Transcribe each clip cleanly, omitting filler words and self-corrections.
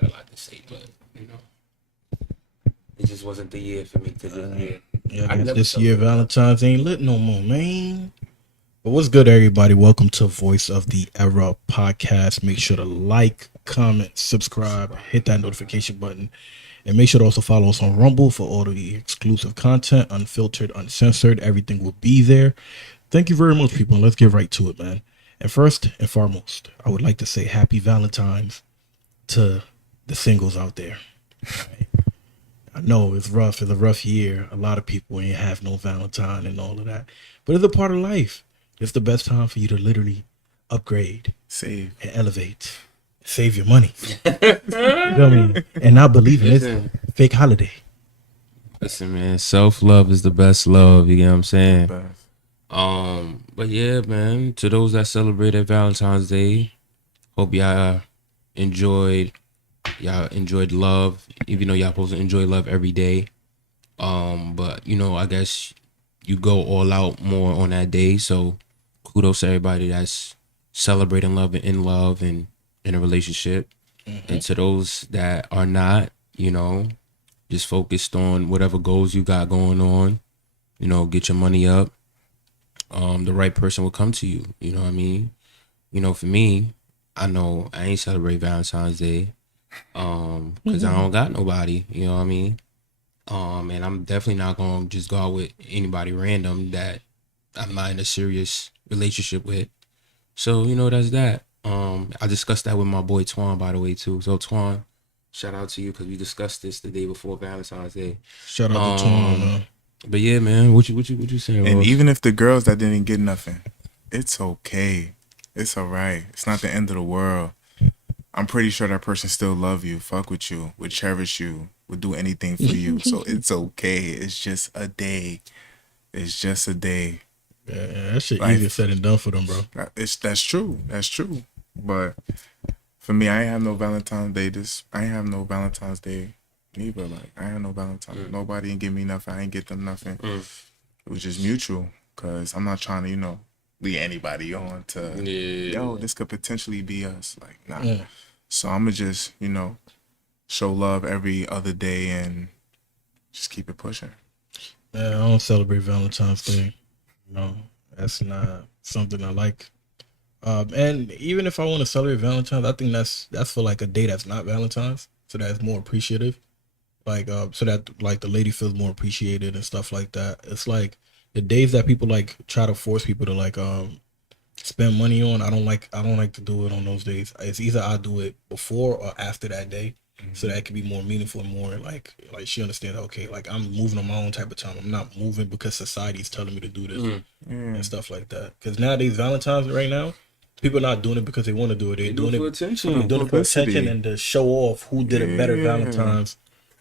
got a lot to say, but it just wasn't the year for me to this year. Yeah, I guess this year Valentine's ain't lit no more, man. But what's good, everybody? Welcome to Voice of the Era podcast. Make sure to like, comment, subscribe, hit that notification button, and make sure to also follow us on Rumble for all the exclusive content, unfiltered, uncensored. Everything will be there. Thank you very much, people. And let's get right to it, man. And first and foremost, I would like to say happy Valentine's to the singles out there. I know it's rough. It's a rough year. A lot of people ain't have no Valentine and all of that. But it's a part of life. It's the best time for you to literally upgrade, save, and elevate, save your money. You know what I mean? And not believe in this fake holiday. Listen, man, self-love is the best love. You get what I'm saying? But yeah, man, to those that celebrated Valentine's Day, hope y'all enjoyed love, even though y'all supposed to enjoy love every day. But I guess you go all out more on that day. So kudos to everybody that's celebrating love and in a relationship. Mm-hmm. And to those that are not, just focused on whatever goals you got going on, get your money up. The right person will come to you. You know what I mean? For me, I know I ain't celebrate Valentine's Day. Because I don't got nobody, you know what I mean? And I'm definitely not gonna just go out with anybody random that I'm not in a serious relationship with. So, that's that. I discussed that with my boy Twan, by the way, too. So Twan, shout out to you because we discussed this the day before Valentine's Day. Shout out to Twan, man. But yeah, man, what you saying? And Rose? even if the girls that didn't get nothing, it's okay. It's all right. It's not the end of the world. I'm pretty sure that person still love you, fuck with you, would cherish you, would do anything for you. So it's okay. It's just a day. It's just a day. Yeah, that shit easier said than done for them, bro. That's true. That's true. But for me, I ain't have no Valentine's Day. I ain't have no Valentine's Day neither. Like I ain't have no Valentine's. Nobody ain't give me nothing. I ain't get them nothing. It was just mutual. Cause I'm not trying to, lead anybody on to this could potentially be us. Like nah. Yeah. So I'ma just, show love every other day and just keep it pushing. Yeah, I don't celebrate Valentine's Day. No, that's not something I like. And even if I want to celebrate Valentine's, I think that's for like a day that's not Valentine's, so that's more appreciative. Like so that like the lady feels more appreciated and stuff like that. It's like the days that people like try to force people to like spend money on. I don't like to do it on those days. It's either I do it before or after that day, so that it can be more meaningful and more like she understands. Okay, like I'm moving on my own type of time. I'm not moving because society's telling me to do this and stuff like that. Because nowadays Valentine's right now, people are not doing it because they want to do it. They're doing it for attention. They're doing it for attention and to show off who did a better Valentine's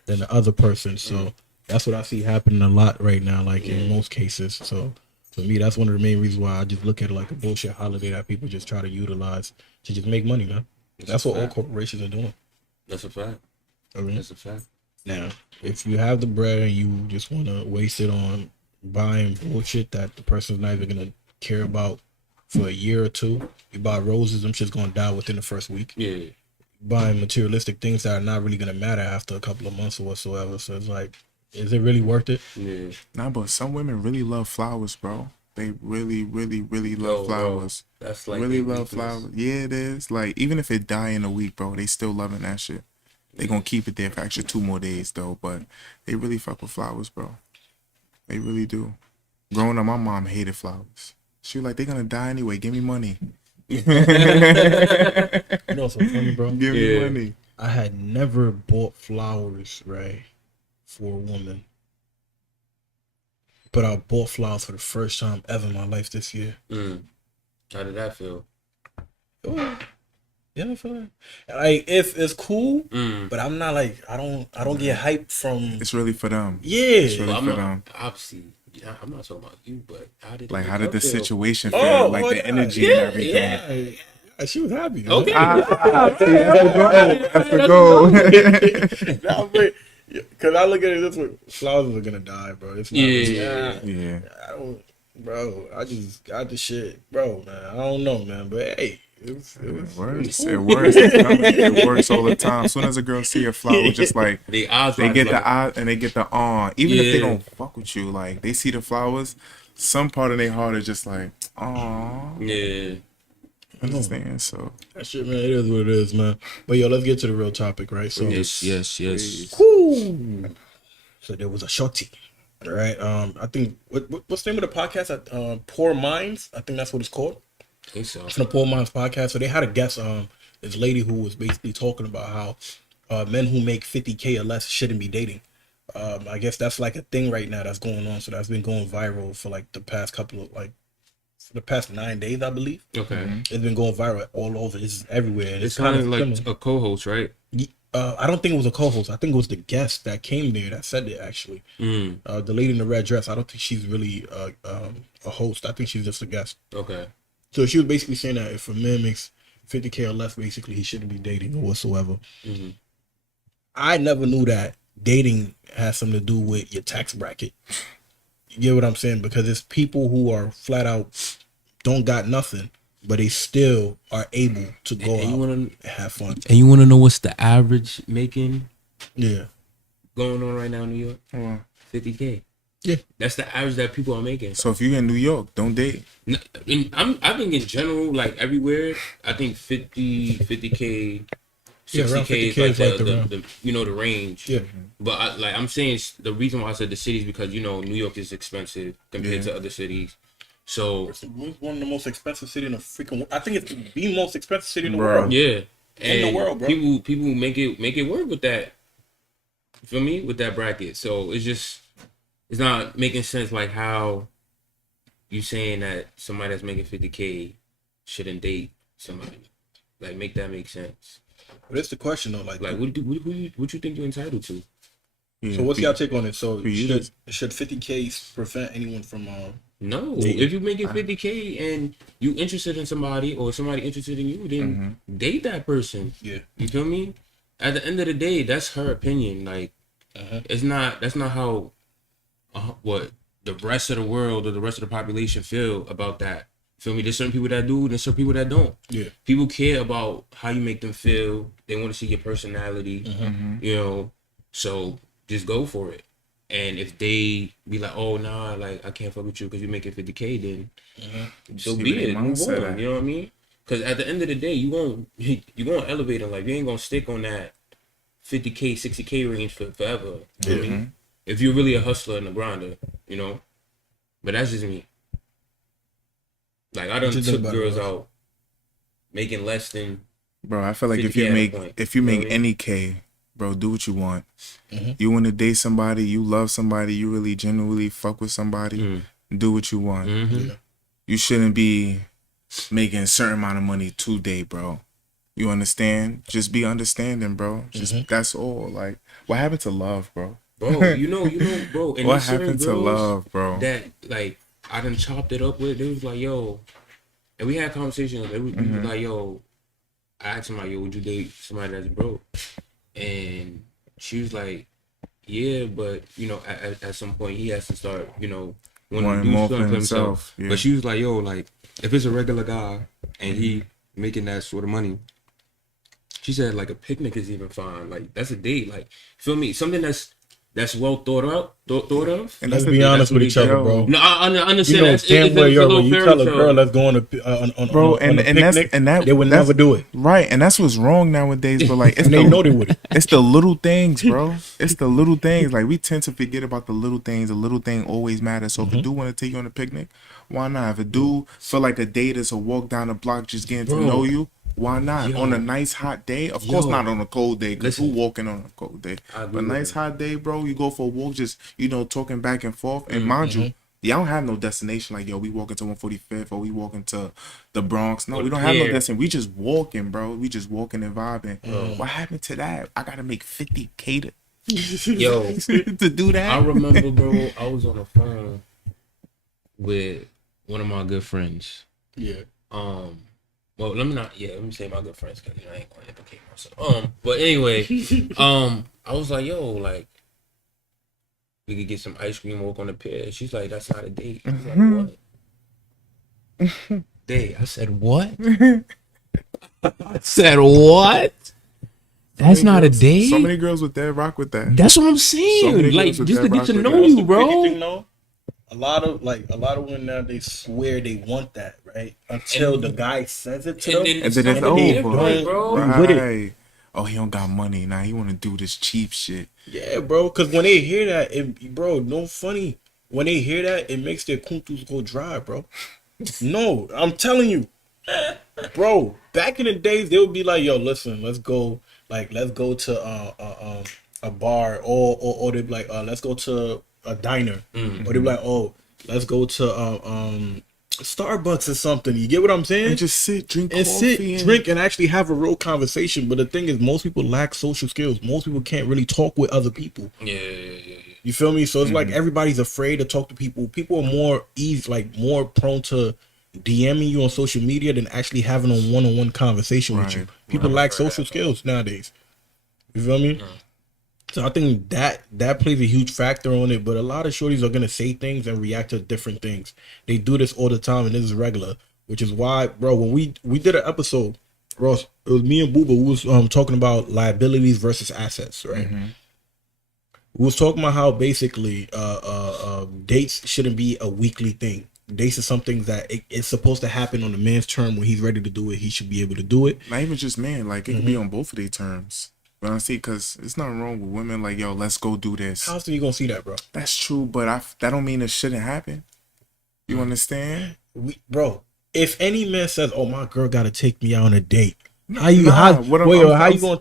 than the other person. So that's what I see happening a lot right now. Like in most cases. So. For me, that's one of the main reasons why I just look at it like a bullshit holiday that people just try to utilize to just make money, man. That's what all corporations are doing. That's a fact. That's a fact. Now, if you have the bread and you just want to waste it on buying bullshit that the person's not even going to care about for a year or two, you buy roses, them shit's going to die within the first week. Yeah. Buying materialistic things that are not really going to matter after a couple of months or whatsoever. So it's like, is it really worth it? Yeah. Nah, but some women really love flowers, bro. They really, really, really love flowers. Bro, that's like really love flowers. Yeah, it is. Like even if it die in a week, bro, they still loving that shit. They gonna keep it there for extra 2 more days though. But they really fuck with flowers, bro. They really do. Growing up, my mom hated flowers. She was like, they're gonna die anyway. Give me money. You know what's so funny, bro? Give me money. I had never bought flowers, right, for a woman. But I bought flowers for the first time ever in my life this year. How did that feel? Yeah, I feel like if it's cool, but I'm not like I don't get hyped from. It's really for them. Yeah, it's really for them. Obviously, I'm not talking about you, but how did the situation feel? Like the energy and everything. Yeah, she was happy. Okay, that's the goal. Because I look at it this way, flowers are gonna die, bro. It's not yeah. I just got the shit, bro, man. I don't know, man, but hey, It works. It works. It works all the time. As soon as a girl see a flower, just like they get the eye and they get the Even if they don't fuck with you, like they see the flowers, some part of their heart is just like, aw. Yeah. Understand? So that shit, man, it is what it is, man. But yo, let's get to the real topic, right? So Yes. Woo! So there was a shorty, right? I think what's the name of the podcast? Poor Minds. I think that's what it's called. I think so. It's the Poor Minds podcast. So they had a guest, this lady who was basically talking about how men who make 50K or less shouldn't be dating. I guess that's like a thing right now that's going on. So that's been going viral for like the past couple of for the past 9 days, I believe. Okay. It's been going viral all over. It's everywhere. And it's kind of like a co-host, right? I don't think it was a co-host. I think it was the guest that came there that said it, actually. The lady in the red dress. I don't think she's really a host. I think she's just a guest. Okay. So she was basically saying that if a man makes 50K or less, basically he shouldn't be dating or whatsoever. I never knew that dating has something to do with your tax bracket. You get what I'm saying? Because it's people who are flat out don't got nothing, but they still are able to go out and have fun. And you want to know what's the average making? Yeah. Going on right now in New York? 50K. Yeah. That's the average that people are making. So if you're in New York, don't date. I think in general, like everywhere, I think 50K, 60K is like the the range. Yeah. But I'm saying the reason why I said the cities because New York is expensive compared to other cities. So it's one of the most expensive cities in the freaking world. I think it's the most expensive city in the world. Yeah. In the world, bro. People make it work with that. You feel me? With that bracket. So it's not making sense like how you saying that somebody that's making 50K shouldn't date somebody. Like make that make sense. But it's the question though, like what you think you're entitled to? So what's your take on it? So should 50K prevent anyone from No. dating? If you're making 50K and you interested in somebody or somebody interested in you, then date that person. Yeah. You feel me? At the end of the day, that's her opinion. Like that's not how what the rest of the world or the rest of the population feel about that. Feel me? There's certain people that do, there's certain people that don't. Yeah. People care about how you make them feel. They want to see your personality. So just go for it. And if they be like, oh nah, like I can't fuck with you because you making 50K, then so be it. Move on. You know what I mean? Because at the end of the day, you gonna elevate in life. You ain't gonna stick on that 50K, 60K range forever. You know what I mean? If you're really a hustler and a grinder, But that's just me. Like I done took girls out making less than. Bro, I feel like if you make any K, bro, do what you want. You want to date somebody, you love somebody, you really genuinely fuck with somebody, do what you want. You shouldn't be making a certain amount of money to date, bro. You understand? Just be understanding, bro. Just that's all. Like, what happened to love, bro? Bro, you know, bro. And what happened to love, bro? That like I done chopped it up with. They was like, yo, and we had conversations. They was like, yo, I asked him like, yo, would you date somebody that's broke? And she was like, yeah, but at some point he has to start, wanting to do something for himself. Yeah. But she was like, yo, like if it's a regular guy and he making that sort of money, she said like a picnic is even fine. Like that's a date. Like feel me? Something that's well thought of. And let's be honest with each other, bro. No, I understand. When you tell a girl let's go on a picnic, they would never do it. Right, and that's what's wrong nowadays. But like, they know they would. It's the little things, bro. It's the little things. Like we tend to forget about the little things. The little thing always matters. So if a dude want to take you on a picnic, why not? If a dude feel like a date is a walk down the block, just getting to know you. Why not? On a nice hot day? Of course not on a cold day, because who walking on a cold day? But a nice hot day, bro, you go for a walk, just, talking back and forth. And mind you, y'all don't have no destination like, yo, we walking to 145th or we walking to the Bronx. No, we don't have no destination. We just walking, bro. We just walking and vibing. What happened to that? I got to make 50K to do that? I remember, bro, I was on the phone with one of my good friends. Yeah. Well, let me say my good friends because I ain't gonna implicate myself. But anyway, I was like, yo, like, we could get some ice cream, walk on the pier. She's like, that's not a date. I was like, what? Date? I said, what? I said what? That's not a date. So many girls with that rock with that. That's what I'm saying. Like just to get to know you, bro. A lot of women now, they swear they want that, right? Until the guy says it to them, and then it's over, bro. Right. Oh, he don't got money now. He want to do this cheap shit. Yeah, bro. Because when they hear that, bro, no funny. When they hear that, it makes their kuntus go dry, bro. No, I'm telling you, bro. Back in the days, they would be like, "Yo, listen, let's go to a bar, or they'd be like, let's go to a diner, or they'd be like, oh, let's go to Starbucks or something." You get what I'm saying? And just sit, drink coffee, drink, and actually have a real conversation. But the thing is, most people lack social skills. Most people can't really talk with other people. Yeah. You feel me? So it's like everybody's afraid to talk to people. People are more prone to DMing you on social media than actually having a one-on-one conversation with you. People lack social skills nowadays. You feel me? So I think that plays a huge factor on it. But a lot of shorties are gonna say things and react to different things. They do this all the time, and this is regular. Which is why, bro, when we did an episode, Ross, it was me and Booba who was talking about liabilities versus assets, right? We was talking about how basically dates shouldn't be a weekly thing. Dates is something that it's supposed to happen on the man's term. When he's ready to do it, he should be able to do it. Not even just man, like it could be on both of their terms. But I see, because it's nothing wrong with women like, yo, let's go do this. How else are you gonna see that, bro? That's true, but that don't mean it shouldn't happen. You understand? Bro, if any man says, "Oh, my girl got to take me out on a date," how you gonna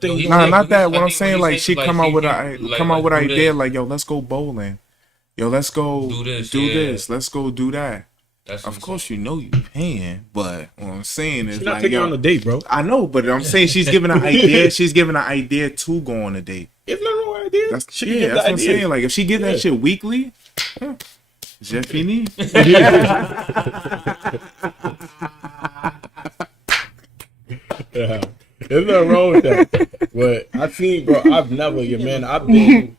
think? Nah, not that. What I'm saying, like, she come out with an idea, like, yo, let's go bowling. Yo, let's go do this. Let's go do that. Of course, you know you paying, but what I'm saying is, she's not taking on a date, bro. I know, but I'm saying she's giving an idea. She's giving an idea to go on a date. It's not no idea. That's what I'm saying. Like, if she get that shit weekly, j'ai fini. Yeah. There's nothing wrong with that. But I've been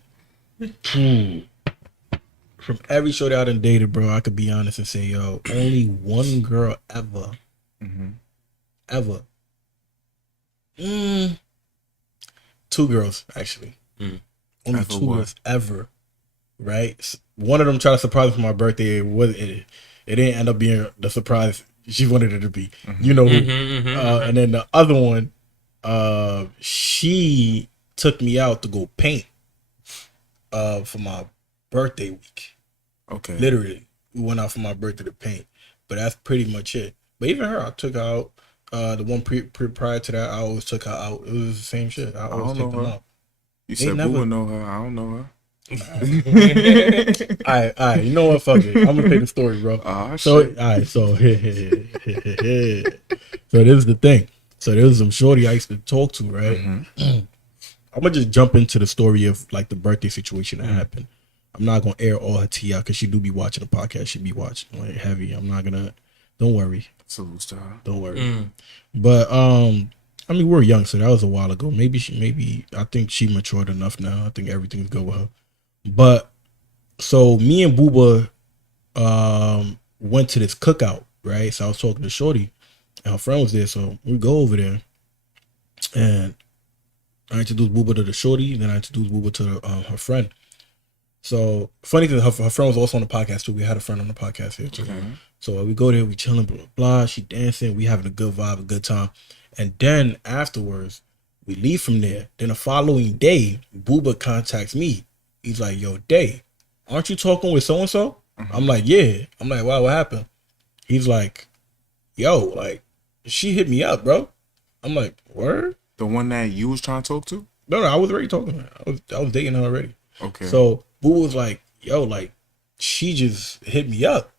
from every show that I done dated, bro, I could be honest and say, yo, only one girl ever. Two girls, actually. Only ever two girls ever. Right? One of them tried to surprise me for my birthday. It didn't end up being the surprise she wanted it to be. You know who. And then the other one, she took me out to go paint for my birthday week. Okay. Literally, we went out for my birthday to paint. But that's pretty much it. But even her, I took her out. The one prior to that, I always took her out. It was the same shit. I always take them out. You said Boo would know her. I don't know her. Alright, you know what? Fuck it. I'm gonna tell the story, bro. So this is the thing. So there was some shorty I used to talk to, right? I'm gonna just jump into the story of like the birthday situation that happened. I'm not gonna air all her tea out because she do be watching the podcast. She be watching like heavy. I'm not gonna. Don't worry. Salute to her. Don't worry. But I mean, we're young, so that was a while ago. Maybe I think she matured enough now. I think everything's good with her. But so me and Booba went to this cookout, right? So I was talking to shorty, and her friend was there. So we go over there, and I introduced Booba to the shorty, and then I introduced Booba to her friend. So funny thing, her friend was also on the podcast too. We had a friend on the podcast here too. So we go there, we chilling, blah, blah, blah. She dancing, we having a good vibe, a good time. And then afterwards, we leave from there. Then the following day, Booba contacts me. He's like, yo, Day, aren't you talking with so-and-so? I'm like, yeah. I'm like, wow, what happened? He's like, yo, like, she hit me up, bro. I'm like, word? The one that you was trying to talk to? No, I was already talking to her. I was dating her already. Okay. So Boo was like, yo, like, she just hit me up.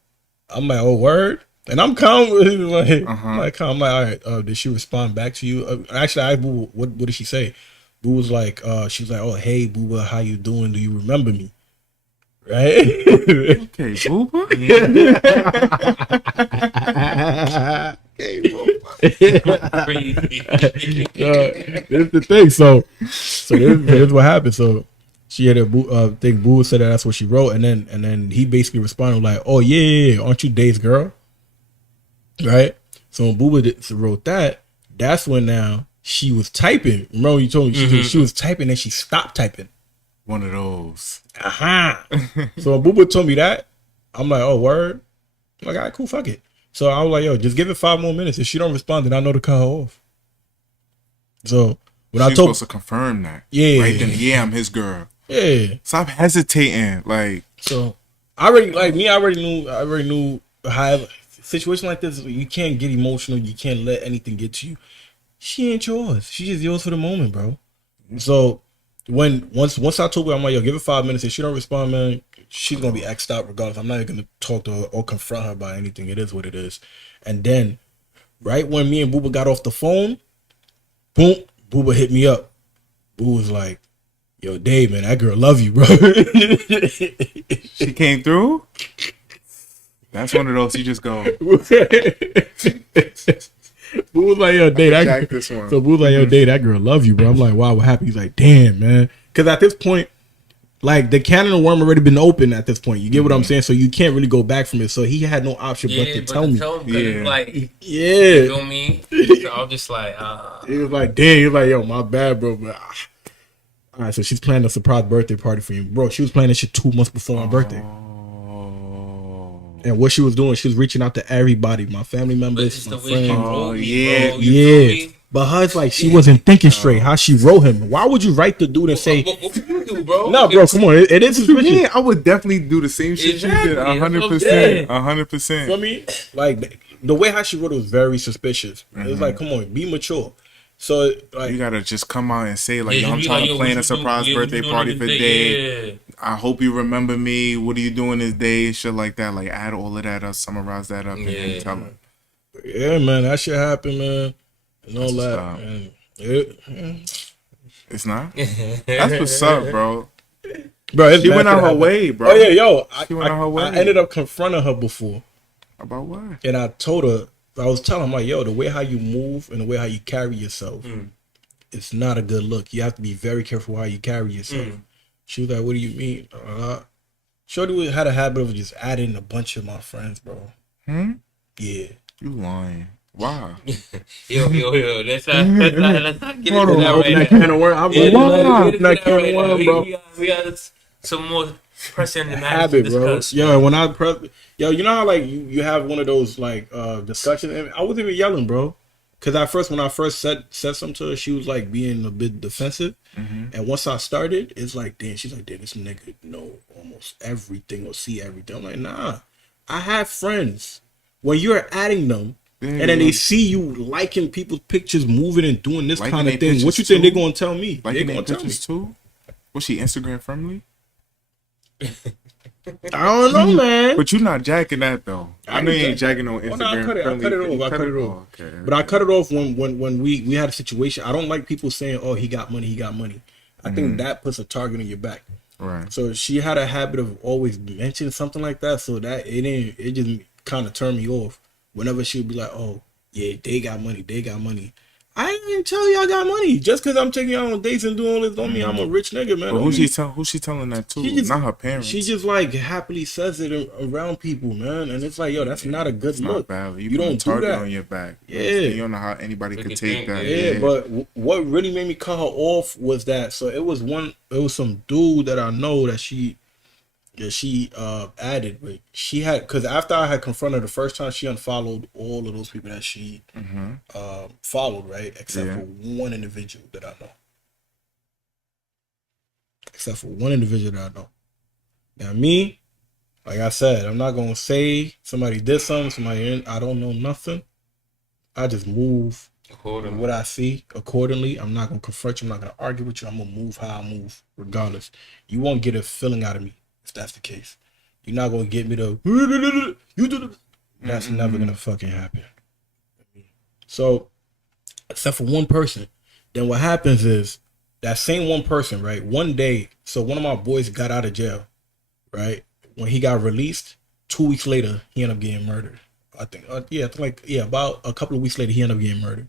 I'm like, oh, word? And I'm calm with him. I'm like, all right, did she respond back to you? Actually, I asked Boo, what did she say? Boo was like, she was like, oh, hey, Booba, how you doing? Do you remember me? Right? Okay, Booba? Hey, Booba. This is the thing. So this is what happened. So she had a thing. Boo said that's what she wrote, and then he basically responded like, "Oh yeah, aren't you Dave's girl?" Right. So when Boo wrote that, That's when now she was typing. Remember you told me she was typing and she stopped typing. One of those. So when Booba told me that, I'm like, oh, word. I'm like, all right, cool, fuck it. So I was like, yo, just give it 5 more minutes. If she don't respond, then I know to cut her off. So when She's supposed to confirm that. Yeah. Right then, yeah, I'm his girl. Yeah. Stop hesitating. Like, so I already knew how situation like this, you can't get emotional, you can't let anything get to you. She ain't yours. She's just yours for the moment, bro. So once I told her, I'm like, yo, give it 5 minutes. If she don't respond, man, she's gonna be X'd out regardless. I'm not even gonna talk to her or confront her about anything. It is what it is. And then right when me and Booba got off the phone, boom, Booba hit me up. Booba was like, yo, Dave, man, that girl love you, bro. she came through? That's one of those you just go. Boo was like, yo, Dave, that girl. So Boo was like, yo, Dave, that girl love you, bro. I'm like, wow, what happened? He's like, damn, man. Because at this point, like, the can of the worm already been open at this point. You get what I'm saying? So you can't really go back from it. So he had no option but to tell me. Like, yeah. You feel me? So I was just like, He was like, damn. He was like, yo, my bad, bro. But, all right, so she's planning a surprise birthday party for you. Bro, she was planning this shit 2 months before my birthday. And what she was doing, she was reaching out to everybody, my family members, my friends. Yeah. But hers, like, she wasn't thinking straight. How she wrote him? Why would you write the dude and say, what would you do, bro? No, bro, come on. It is suspicious. Yeah, I would definitely do the same shit you did. 100%. 100%. For me, like, the way how she wrote it was very suspicious. It was like, come on, be mature. So, like, you gotta just come out and say, like, yo, I'm trying to plan a surprise birthday party for Dave. I hope you remember me. What are you doing this day? Shit like that. Like, add all of that up, summarize that up, and tell him. Yeah, man, that shit happened, man. And all that. Man. It's not? That's what's up, bro. Bro, she went out her way, bro. Oh, yeah, yo. She went out her way. I ended up confronting her before. About what? And I told her, I was telling her, like, yo, the way how you move and the way how you carry yourself, it's not a good look. You have to be very careful how you carry yourself. She was like, what do you mean? Shorty had a habit of just adding a bunch of my friends, bro. Yeah. You lying. Wow. Yo, let's not get into that right now. Can of worm. We got some more pressing matters to discuss. Bro. Yo, when I press, yo, you know how, like, you have one of those, like, discussions? And I wasn't even yelling, bro. Because when I first said something to her, she was, like, being a bit defensive. And once I started, it's like, damn, she's like, damn, this nigga know almost everything or see everything. I'm like, nah, I have friends. When you're adding them, and then they see you liking people's pictures, moving and doing this kind of thing, what you think they're going to tell me? They're going to tell me. Too? Was she Instagram friendly? I don't know, man. But you're not jacking that, though. I know you ain't jacking on Instagram. I cut it off. Okay. But I cut it off when we had a situation. I don't like people saying, oh, he got money. I think that puts a target on your back. Right. So she had a habit of always mentioning something like that. So that it just kind of turned me off. Whenever she would be like, oh, yeah, they got money. I didn't tell you I got money. Just because I'm taking y'all on dates and doing all this don't mean I'm a rich nigga, man. But who's she telling that to? Not her parents. She just, like, happily says it around people, man. And it's like, yo, that's not a good look. Not valid. You don't do that. On your back. Yeah. You don't know how anybody could take that. Yeah, but what really made me cut her off was that. So it was some dude that I know that she added, but she had, because after I had confronted her the first time, she unfollowed all of those people that she followed, right, except for one individual that I know. Now me, like I said, I'm not gonna say somebody did something, I don't know nothing. I just move accordingly. What I see accordingly. I'm not gonna confront you, I'm not gonna argue with you, I'm gonna move how I move regardless. You won't get a feeling out of me if that's the case. You're not gonna get me to you do. That's never gonna fucking happen. So, except for one person, then what happens is that same one person, right? One day, so one of my boys got out of jail, right? When he got released, 2 weeks later, he ended up getting murdered. I think, about a couple of weeks later, he ended up getting murdered.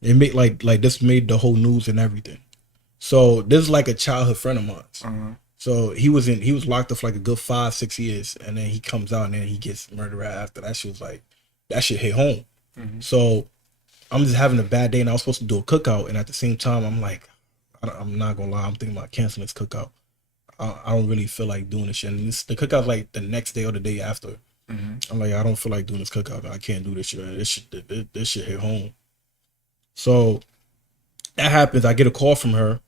It made like this made the whole news and everything. So this is like a childhood friend of mine. So he was locked up for like a good 5-6 years, and then he comes out and then he gets murdered right after. That shit was like, that shit hit home. So I'm just having a bad day, and I was supposed to do a cookout, and at the same time, I'm like, I'm not gonna lie, I'm thinking about canceling this cookout. I don't really feel like doing this shit. And the cookout's like the next day or the day after. I'm like, I don't feel like doing this cookout. I can't do this shit. This shit hit home. So that happens. I get a call from her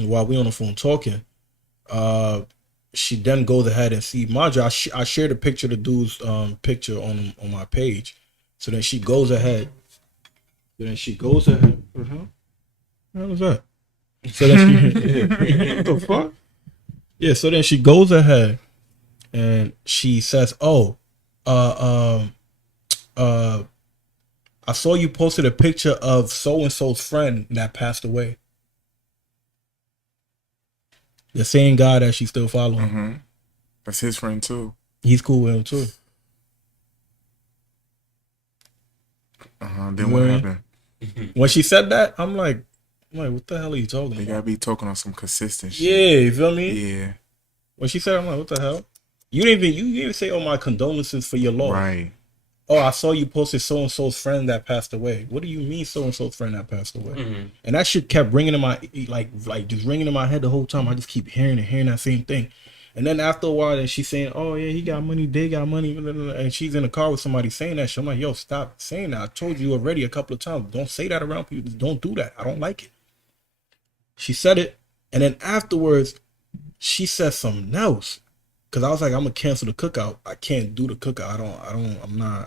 while we on the phone talking. She then goes ahead and see mind you, I shared a picture of the dude's picture on my page. So then she goes ahead. What the hell was that? So then what the fuck? Yeah, so then she goes ahead and she says, "Oh, I saw you posted a picture of so and so's friend that passed away." The same guy that she's still following. That's his friend too. He's cool with him too. Then what happened? When she said that, I'm like, what the hell are you talking about? They gotta be talking on some consistent shit. Yeah, you feel me? Yeah. When she said, I'm like, what the hell? You didn't even say, "Oh, my condolences for your loss." Right. "Oh, I saw you posted so and so's friend that passed away." What do you mean, so and so's friend that passed away? And that shit kept ringing in my like just ringing in my head the whole time. I just keep hearing that same thing. And then after a while, then she's saying, "Oh yeah, he got money, they got money," and she's in the car with somebody saying that shit. I'm like, yo, stop saying that. I told you already a couple of times. Don't say that around people. Don't do that. I don't like it. She said it, and then afterwards, she said something else. Cause I was like, I'm gonna cancel the cookout. I can't do the cookout.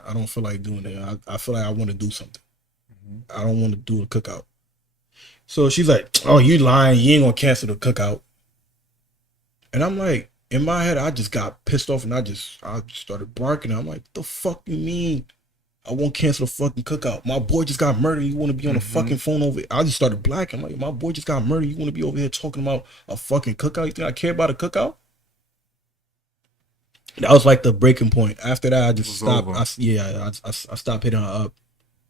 I don't feel like doing it. I feel like I want to do something. I don't want to do a cookout. So she's like, "Oh, you lying. You ain't gonna cancel the cookout." And I'm like, in my head, I just got pissed off and I just started barking. I'm like, "What the fuck you mean I won't cancel the fucking cookout? My boy just got murdered. You want to be on the fucking phone over?" I just started blacking. I'm like, "My boy just got murdered. You want to be over here talking about a fucking cookout? You think I care about a cookout?" That was like the breaking point. After that, I just stopped. I stopped hitting her up.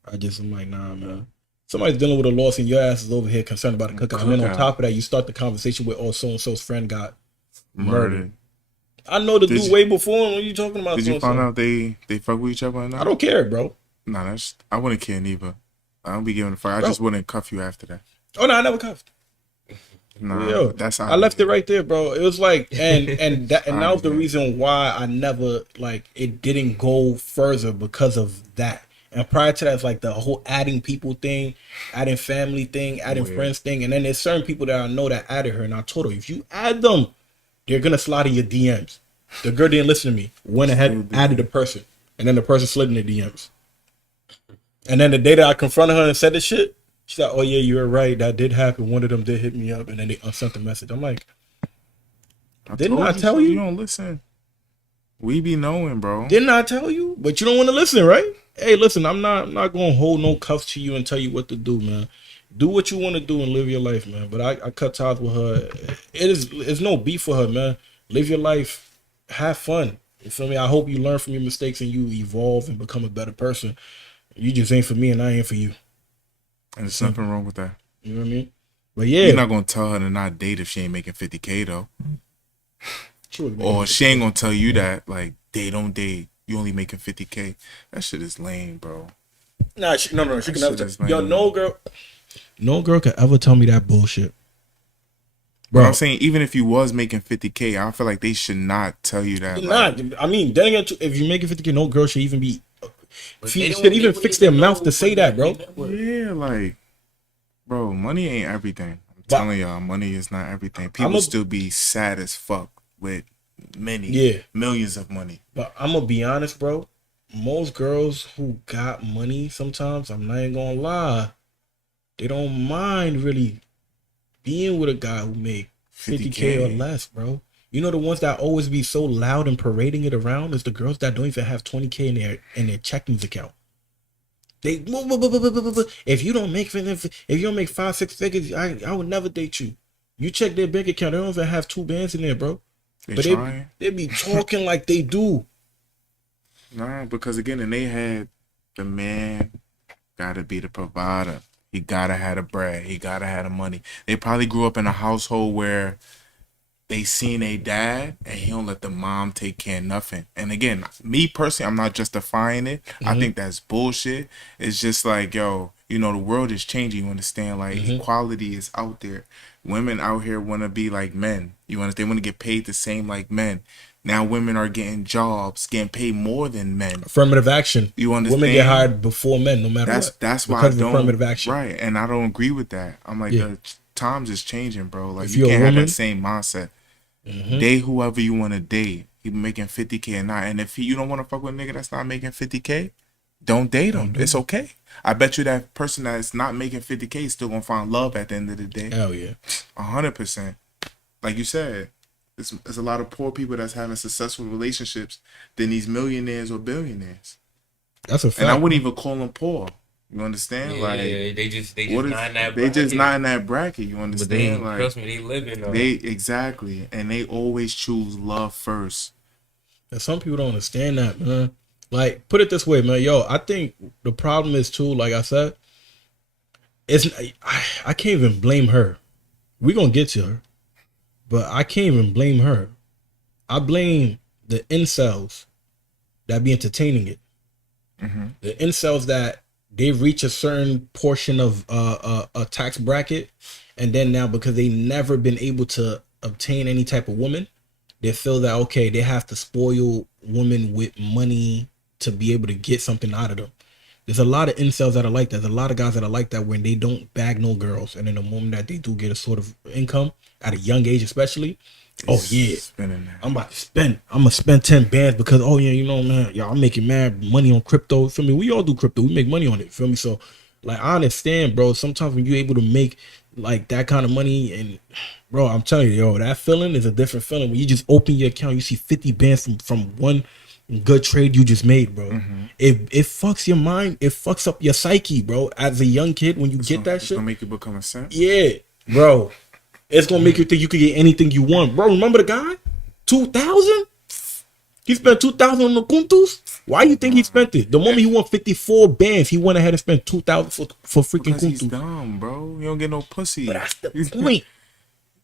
I'm like, nah, man. Somebody's dealing with a loss and your ass is over here concerned about a cookout. And then on top of that, you start the conversation with, "Oh, so-and-so's friend got murdered." I know the dude way before. What are you talking about? Did you find out they fuck with each other or not? I don't care, bro. Nah, I wouldn't care neither. I don't be giving a fuck. I just wouldn't cuff you after that. Oh, no, I never cuffed. Nah, yo, I left it right there, bro. It was like, and that was the reason why I never, like, it didn't go further because of that. And prior to that, it's like the whole adding people thing, adding family thing, adding friends thing. And then there's certain people that I know that added her. And I told her, if you add them, they're going to slide in your DMs. The girl didn't listen to me. Went ahead, added the person. And then the person slid in the DMs. And then the day that I confronted her and said this shit, she said, "Oh yeah, you're right. That did happen. One of them did hit me up," and then they sent the message. I'm like, didn't I tell you? You don't listen. We be knowing, bro. Didn't I tell you? But you don't want to listen, right? Hey, listen, I'm not going to hold no cuffs to you and tell you what to do, man. Do what you want to do and live your life, man. But I cut ties with her. It's no beef for her, man. Live your life. Have fun. You feel me? I hope you learn from your mistakes and you evolve and become a better person. You just ain't for me and I ain't for you. And there's nothing wrong with that. You know what I mean? But yeah. You're not going to tell her to not date if she ain't making 50K though. True. Or she ain't going to tell you that, like, don't date. You only making 50K. That shit is lame, bro. Nah, no. She can never tell. Yo, no girl can ever tell me that bullshit. Bro, I'm saying, even if you was making 50K, I feel like they should not tell you that. Like, I mean, then again, if you're making 50K, no girl should even be... She should even fix their mouth to say that, bro. Yeah, like, bro, money ain't everything. I'm telling y'all, money is not everything. People still be sad as fuck with millions of money. But I'm gonna be honest, bro. Most girls who got money, sometimes, I'm not even gonna lie, they don't mind really being with a guy who make 50K or less, bro. You know, the ones that always be so loud and parading it around is the girls that don't even have 20K in their checkings account. They if you don't make 5-6 figures, I would never date you. You check their bank account, they don't even have 2 bands in there, bro. They be talking like they do. Nah, because again, in they head, the man gotta be the provider. He gotta have the bread. He gotta have the money. They probably grew up in a household where they seen a dad and he don't let the mom take care of nothing. And again, me personally, I'm not justifying it. I think that's bullshit. It's just like, yo, you know, the world is changing. You understand? Like equality is out there. Women out here want to be like men. You understand? They want to get paid the same like men. Now women are getting jobs, getting paid more than men. Affirmative action. You understand? Women get hired before men, no matter what. That's why because I don't. Affirmative action. Right, and I don't agree with that. I'm like, the times is changing, bro. Like If you you're a can't have woman- that same mindset. Date whoever you want to date. He making 50K or not, and if you don't want to fuck with a nigga that's not making 50K, don't date him. It's okay. I bet you that person that's not making 50K is still gonna find love at the end of the day. Hell yeah. 100%. Like you said, there's a lot of poor people that's having successful relationships than these millionaires or billionaires. That's a fact. And I wouldn't even call them poor. You understand? Yeah, like they just what is, not in that they bracket. just not in that bracket. You But understand? they, like trust me, they living though. they exactly, and they always choose love first. And some people don't understand that, man. Like, put it this way, man. Yo, I think the problem is too, like I said, I can't even blame her. We're gonna get to her. But I can't even blame her. I blame the incels that be entertaining it. The incels that they reach a certain portion of a tax bracket, and then now because they never been able to obtain any type of woman, they feel that okay, they have to spoil women with money to be able to get something out of them. There's a lot of incels that are like that. There's a lot of guys that are like that when they don't bag no girls, and in the moment that they do get a sort of income at a young age, especially, oh yeah, I'm about to spend. I'm gonna spend 10 bands because oh yeah, you know, man, y'all, I'm making mad money on crypto. Feel me? We all do crypto. We make money on it. Feel me? So like I understand, bro. Sometimes when you're able to make like that kind of money, and bro, I'm telling you, yo, that feeling is a different feeling when you just open your account, you see 50 bands from one good trade you just made, bro. It fucks your mind. It fucks up your psyche, bro. As a young kid, when you get that shit, Gonna make you become a simp. yeah, bro. It's gonna make you think you could get anything you want, bro. Remember the guy, 2,000? He spent 2,000 on the kuntus. Why you think he spent it? The moment he won 54 bands, he went ahead and spent 2,000 for freaking Because he's kuntus. dumb, bro. You don't get no pussy. But that's the point.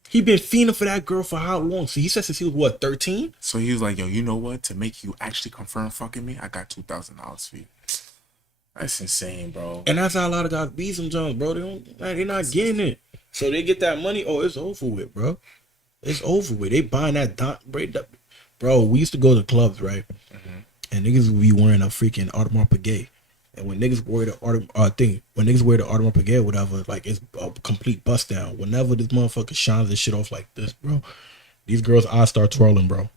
He been fiending for that girl for how long? So he said since he was what, 13? So he was like, yo, you know what? To make you actually confirm fucking me, I got $2,000 for you. That's insane, bro. And that's how a lot of guys beat them Jones, bro. They're not getting it. So they get that money. Oh, it's over with, bro. It's over with. They buying that bro. We used to go to clubs, right? And niggas would be wearing a freaking Audemars Piguet. And when niggas wear the when niggas wear the Audemars Piguet, whatever, like it's a complete bust down. Whenever this motherfucker shines this shit off like this, bro, these girls' eyes start twirling, bro.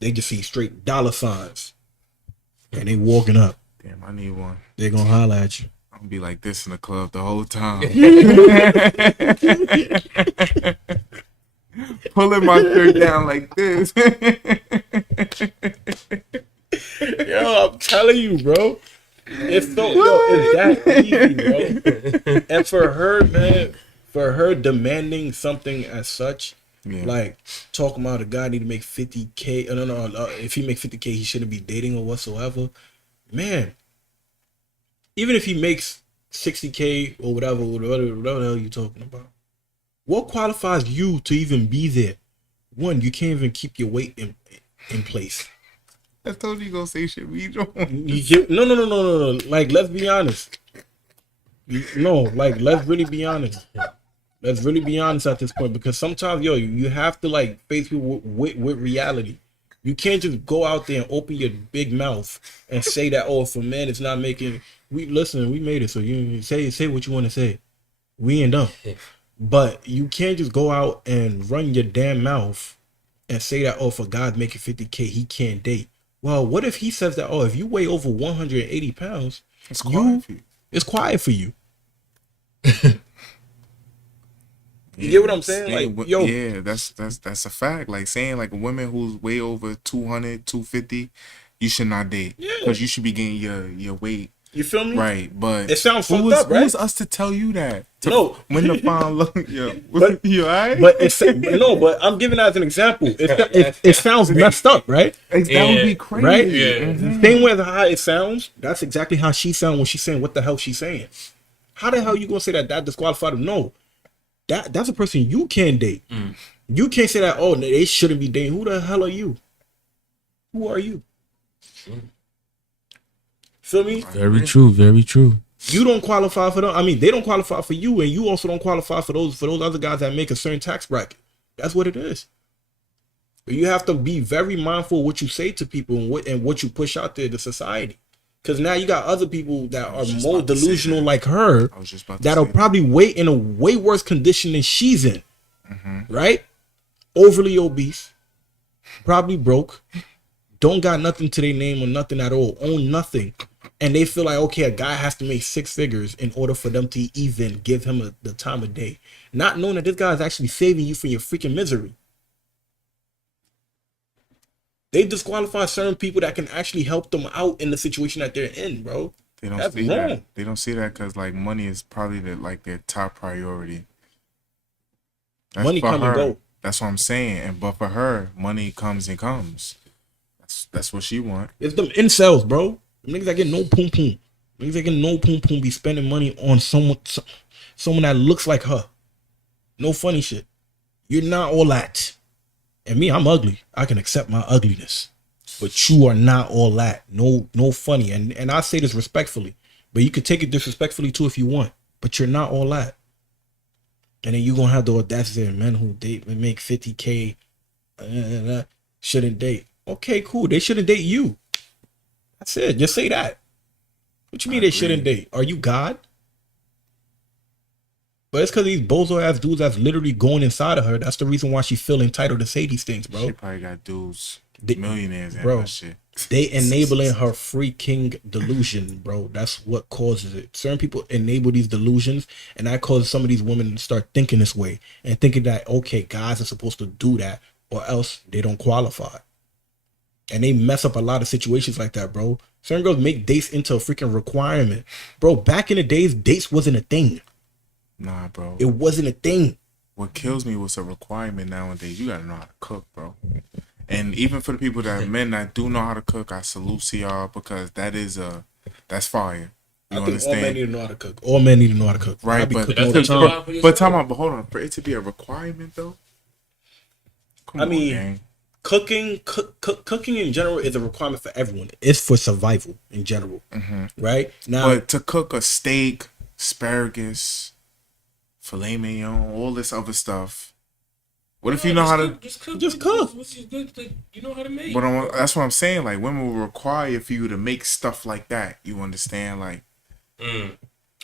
They just see straight dollar signs, and they walking up. Damn, I need one. They gonna holler at you. I'm gonna be like this in the club the whole time. Pulling my shirt down like this. Yo, I'm telling you, bro. It's so it's that easy, bro. And for her, man, for her demanding something as such, like talking about a guy need to make 50K. No. If he make 50K, he shouldn't be dating or whatsoever. Man, even if he makes 60K or whatever the hell you talking about, what qualifies you to even be there? One, you can't even keep your weight in place. I told you gonna say shit, we don't. No. Like, let's be honest. Let's really be honest. Let's really be honest at this point, because sometimes, yo, you have to like face people with reality. You can't just go out there and open your big mouth and say that, oh, if a man is not making, we made it, so you say what you want to say. We ain't done. But you can't just go out and run your damn mouth and say that, oh, if a guy's making 50K, he can't date. Well, what if he says that, oh, if you weigh over 180 pounds, it's quiet for you. You get what I'm saying? Like, yo, yeah, that's a fact. Like saying like a woman who's way over 200, 250, you should not date because you should be getting your weight. You feel me? Right, but it sounds fucked up, right? Who's us to tell you that? No, when the final look, you alright? But I'm giving that as an example. It sounds messed up, right? That would be crazy, right? Yeah. Same way how it sounds. That's exactly how she sounds when she's saying what the hell she's saying. How the hell you gonna say that disqualified him? No, that's a person you can date. You can't say that, oh, they shouldn't be dating. Who the hell are you? Who are you? Feel me? Very true. Very true. You don't qualify for them. I mean, they don't qualify for you, and you also don't qualify for those other guys that make a certain tax bracket. That's what it is. But you have to be very mindful of what you say to people and what you push out there to society. Because now you got other people that are more delusional like her that'll probably wait in a way worse condition than she's in. Right? Overly obese, probably broke, don't got nothing to their name or nothing at all, own nothing. And they feel like, okay, a guy has to make 6 figures in order for them to even give him the time of day. Not knowing that this guy is actually saving you from your freaking misery. They disqualify certain people that can actually help them out in the situation that they're in, bro. They don't That's see wrong. that. They don't see that because like money is probably their top priority. Money come and go. That's what I'm saying. And but for her, money comes and comes. That's what she want. It's them incels, bro. Niggas that get no poom poom. Niggas that get no poom poom be spending money on someone that looks like her. No funny shit. You're not all that. And me, I'm ugly. I can accept my ugliness. But you are not all that. No funny. And I say this respectfully. But you could take it disrespectfully too if you want. But you're not all that. And then you're going to have the audacity of men who date and make 50K shouldn't date. Okay, cool. They shouldn't date you. That's it. Just say that. What you mean they shouldn't date? Are you God? But it's because these bozo ass dudes that's literally going inside of her. That's the reason why she feel entitled to say these things, bro. She probably got dudes, millionaires, and bro, that shit. They enabling her freaking delusion, bro. That's what causes it. Certain people enable these delusions, and that causes some of these women to start thinking this way and thinking that, okay, guys are supposed to do that or else they don't qualify. And they mess up a lot of situations like that, bro. Certain girls make dates into a freaking requirement. Bro, back in the days, dates wasn't a thing. Nah, bro. It wasn't a thing. What kills me was a requirement nowadays. You gotta know how to cook, bro. And even for the people men that do know how to cook, I salute to y'all because that's fire. You I think understand? all men need to know how to cook. All men need to know how to cook. Right, but hold on. For it to be a requirement though, gang. Cooking in general is a requirement for everyone. It's for survival in general, right? Now, but to cook a steak, asparagus, filet mignon, all this other stuff. What if you know how to just cook? You know how to make. But that's what I'm saying. Like women will require for you to make stuff like that. You understand? Like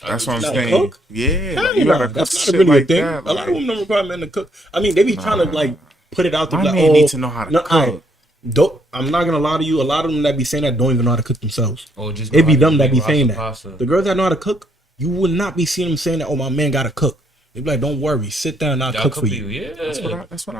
that's what I'm saying. Cook? Yeah, you gotta cook that's shit not really like a thing. that. A lot of women don't require men to cook. I mean, they be trying to like put it out there. My like, man need to know how to cook. I'm not gonna lie to you. A lot of them that be saying that don't even know how to cook themselves. Oh, just it be them that be saying that. Pasta. The girls that know how to cook, you would not be seeing them saying that. Oh, my man gotta cook. They be like, don't worry, sit down and I'll cook for you. Yeah, that's what I want. That's what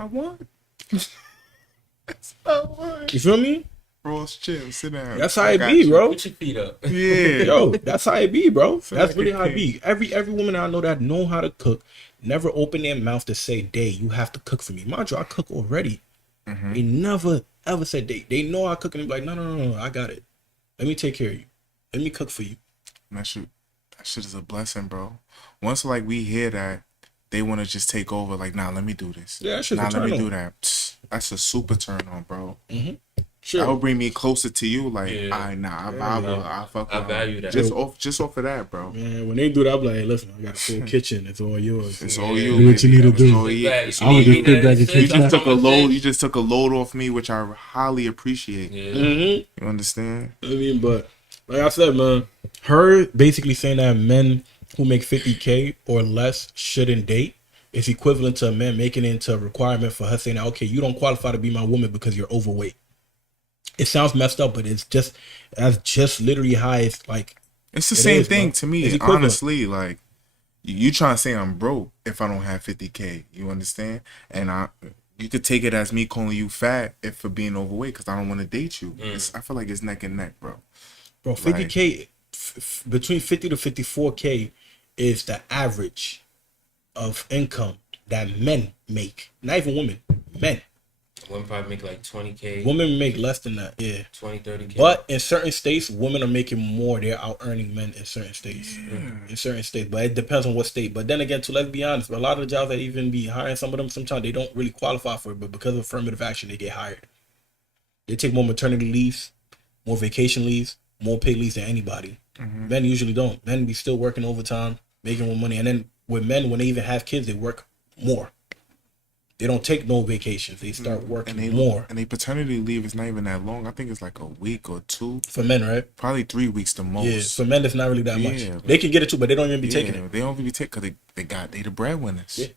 I want. You feel me? Ross, chill, sit down. That's how it be, bro. Put your feet up. Yeah, yo, that's how it be, bro. So that's really how it be. Every woman I know that know how to cook never open their mouth to say, "Day, you have to cook for me." Mind you, I cook already. They never ever said they know I cook and they be like, no, I got it. Let me take care of you. Let me cook for you. That shit is a blessing, bro. Once like we hear that, they want to just take over. Like, nah, let me do this. Yeah, that shit's nah, a turn let me on. do that. That's a super turn on, bro. Sure. That will bring me closer to you. Like, Yeah. I fuck. I value that. Just off of that, bro. Man, when they do that, I'm like, hey, listen, I got a full kitchen. It's all yours. It's all you. Do what you need to do. All you. I was just sit back and You sit just took a load. You just took a load off me, which I highly appreciate. Yeah. You understand? I mean, but like I said, man, her basically saying that men who make 50K or less shouldn't date is equivalent to a man making it into a requirement for her saying that, okay, you don't qualify to be my woman because you're overweight. It sounds messed up, but that's just literally how it's like. It's the same thing bro. to me, honestly. Like, you trying to say I'm broke if I don't have 50K. You understand? And you could take it as me calling you fat if for being overweight because I don't want to date you. I feel like it's neck and neck, bro. Bro, 50K, between 50 to 54K is the average of income that men make. Not even women, men. Women probably make like 20K. Women make less than that, yeah. 20, 30K. But in certain states, women are making more. They're out earning men in certain states. Yeah. In certain states, but it depends on what state. But then again, let's be honest, a lot of the jobs that even be hiring some of them, sometimes they don't really qualify for it, but because of affirmative action, they get hired. They take more maternity leaves, more vacation leaves, more paid leaves than anybody. Men usually don't. Men be still working overtime, making more money. And then with men, when they even have kids, they work more. They don't take no vacations. They start working more. And their paternity leave is not even that long. I think it's like a week or two. For men, right? Probably 3 weeks the most. Yeah, for men, it's not really that much. Yeah, They can get it too, but they don't even be taking it. They don't even be taking because they the breadwinners. Yeah.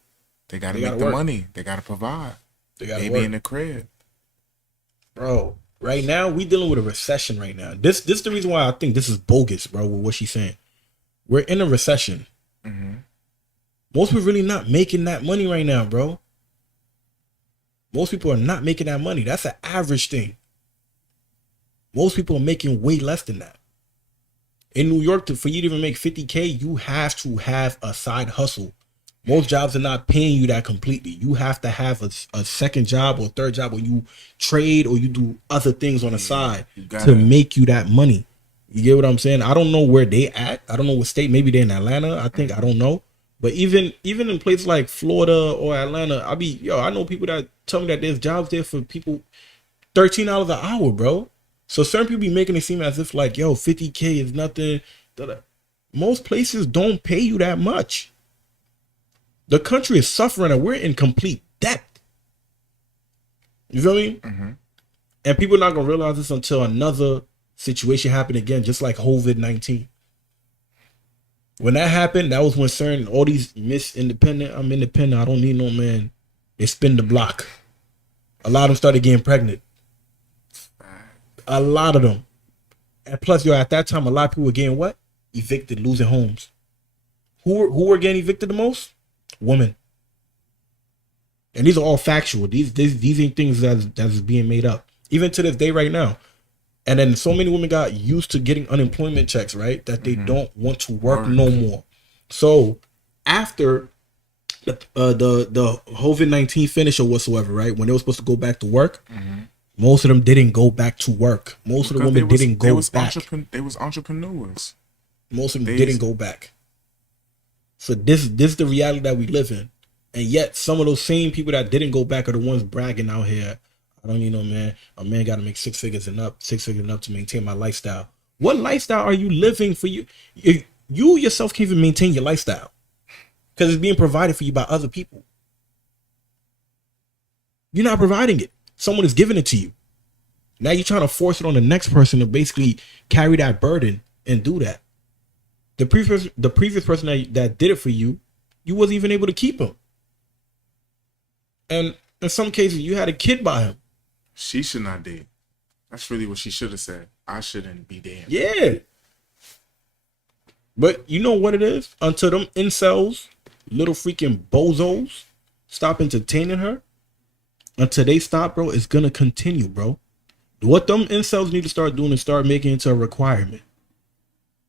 They got to They make gotta the work. money. They got to provide. They got to They work. be in the crib. Bro, right now, we dealing with a recession right now. This is the reason why I think this is bogus, bro, with what she's saying. We're in a recession. Most people really not making that money right now, bro. Most people are not making that money. That's an average thing. Most people are making way less than that. In New York, for you to even make 50K, you have to have a side hustle. Most jobs are not paying you that completely. You have to have a second job or third job, or you trade or you do other things on the side to make you that money. You get what I'm saying? I don't know where they at. I don't know what state. Maybe they're in Atlanta. I don't know. But even in places like Florida or Atlanta, I know people that tell me that there's jobs there for people $13 an hour, bro. So certain people be making it seem as if like, 50K is nothing. Most places don't pay you that much. The country is suffering and we're in complete debt. You feel me? And people are not going to realize this until another situation happened again, just like COVID-19. When that happened, that was when certain, all these independent, I'm independent, I don't need no man, they spin the block. A lot of them started getting pregnant. A lot of them. And plus, at that time, a lot of people were getting what? Evicted, losing homes. Who were getting evicted the most? Women. And these are all factual. These ain't things that's being made up. Even to this day right now. And then so many women got used to getting unemployment checks, right? That they don't want to work no more. So after the COVID-19 finish or whatsoever, right? When they were supposed to go back to work, most of them didn't go back to work. Most of the women didn't go back. They was entrepreneurs. Most of them didn't go back. So this is the reality that we live in. And yet some of those same people that didn't go back are the ones bragging out here. I don't need no man. A man got to make 6 figures and up to maintain my lifestyle. What lifestyle are you living for you? You yourself can't even maintain your lifestyle because it's being provided for you by other people. You're not providing it. Someone is giving it to you. Now you're trying to force it on the next person to basically carry that burden and do that. The previous person that did it for you, you wasn't even able to keep him. And in some cases, you had a kid by him. She should not date. That's really what she should have said. I shouldn't be dating. Yeah. But you know what it is? Until them incels, little freaking bozos, stop entertaining her, until they stop, bro, it's gonna continue, bro. What them incels need to start doing is start making it into a requirement.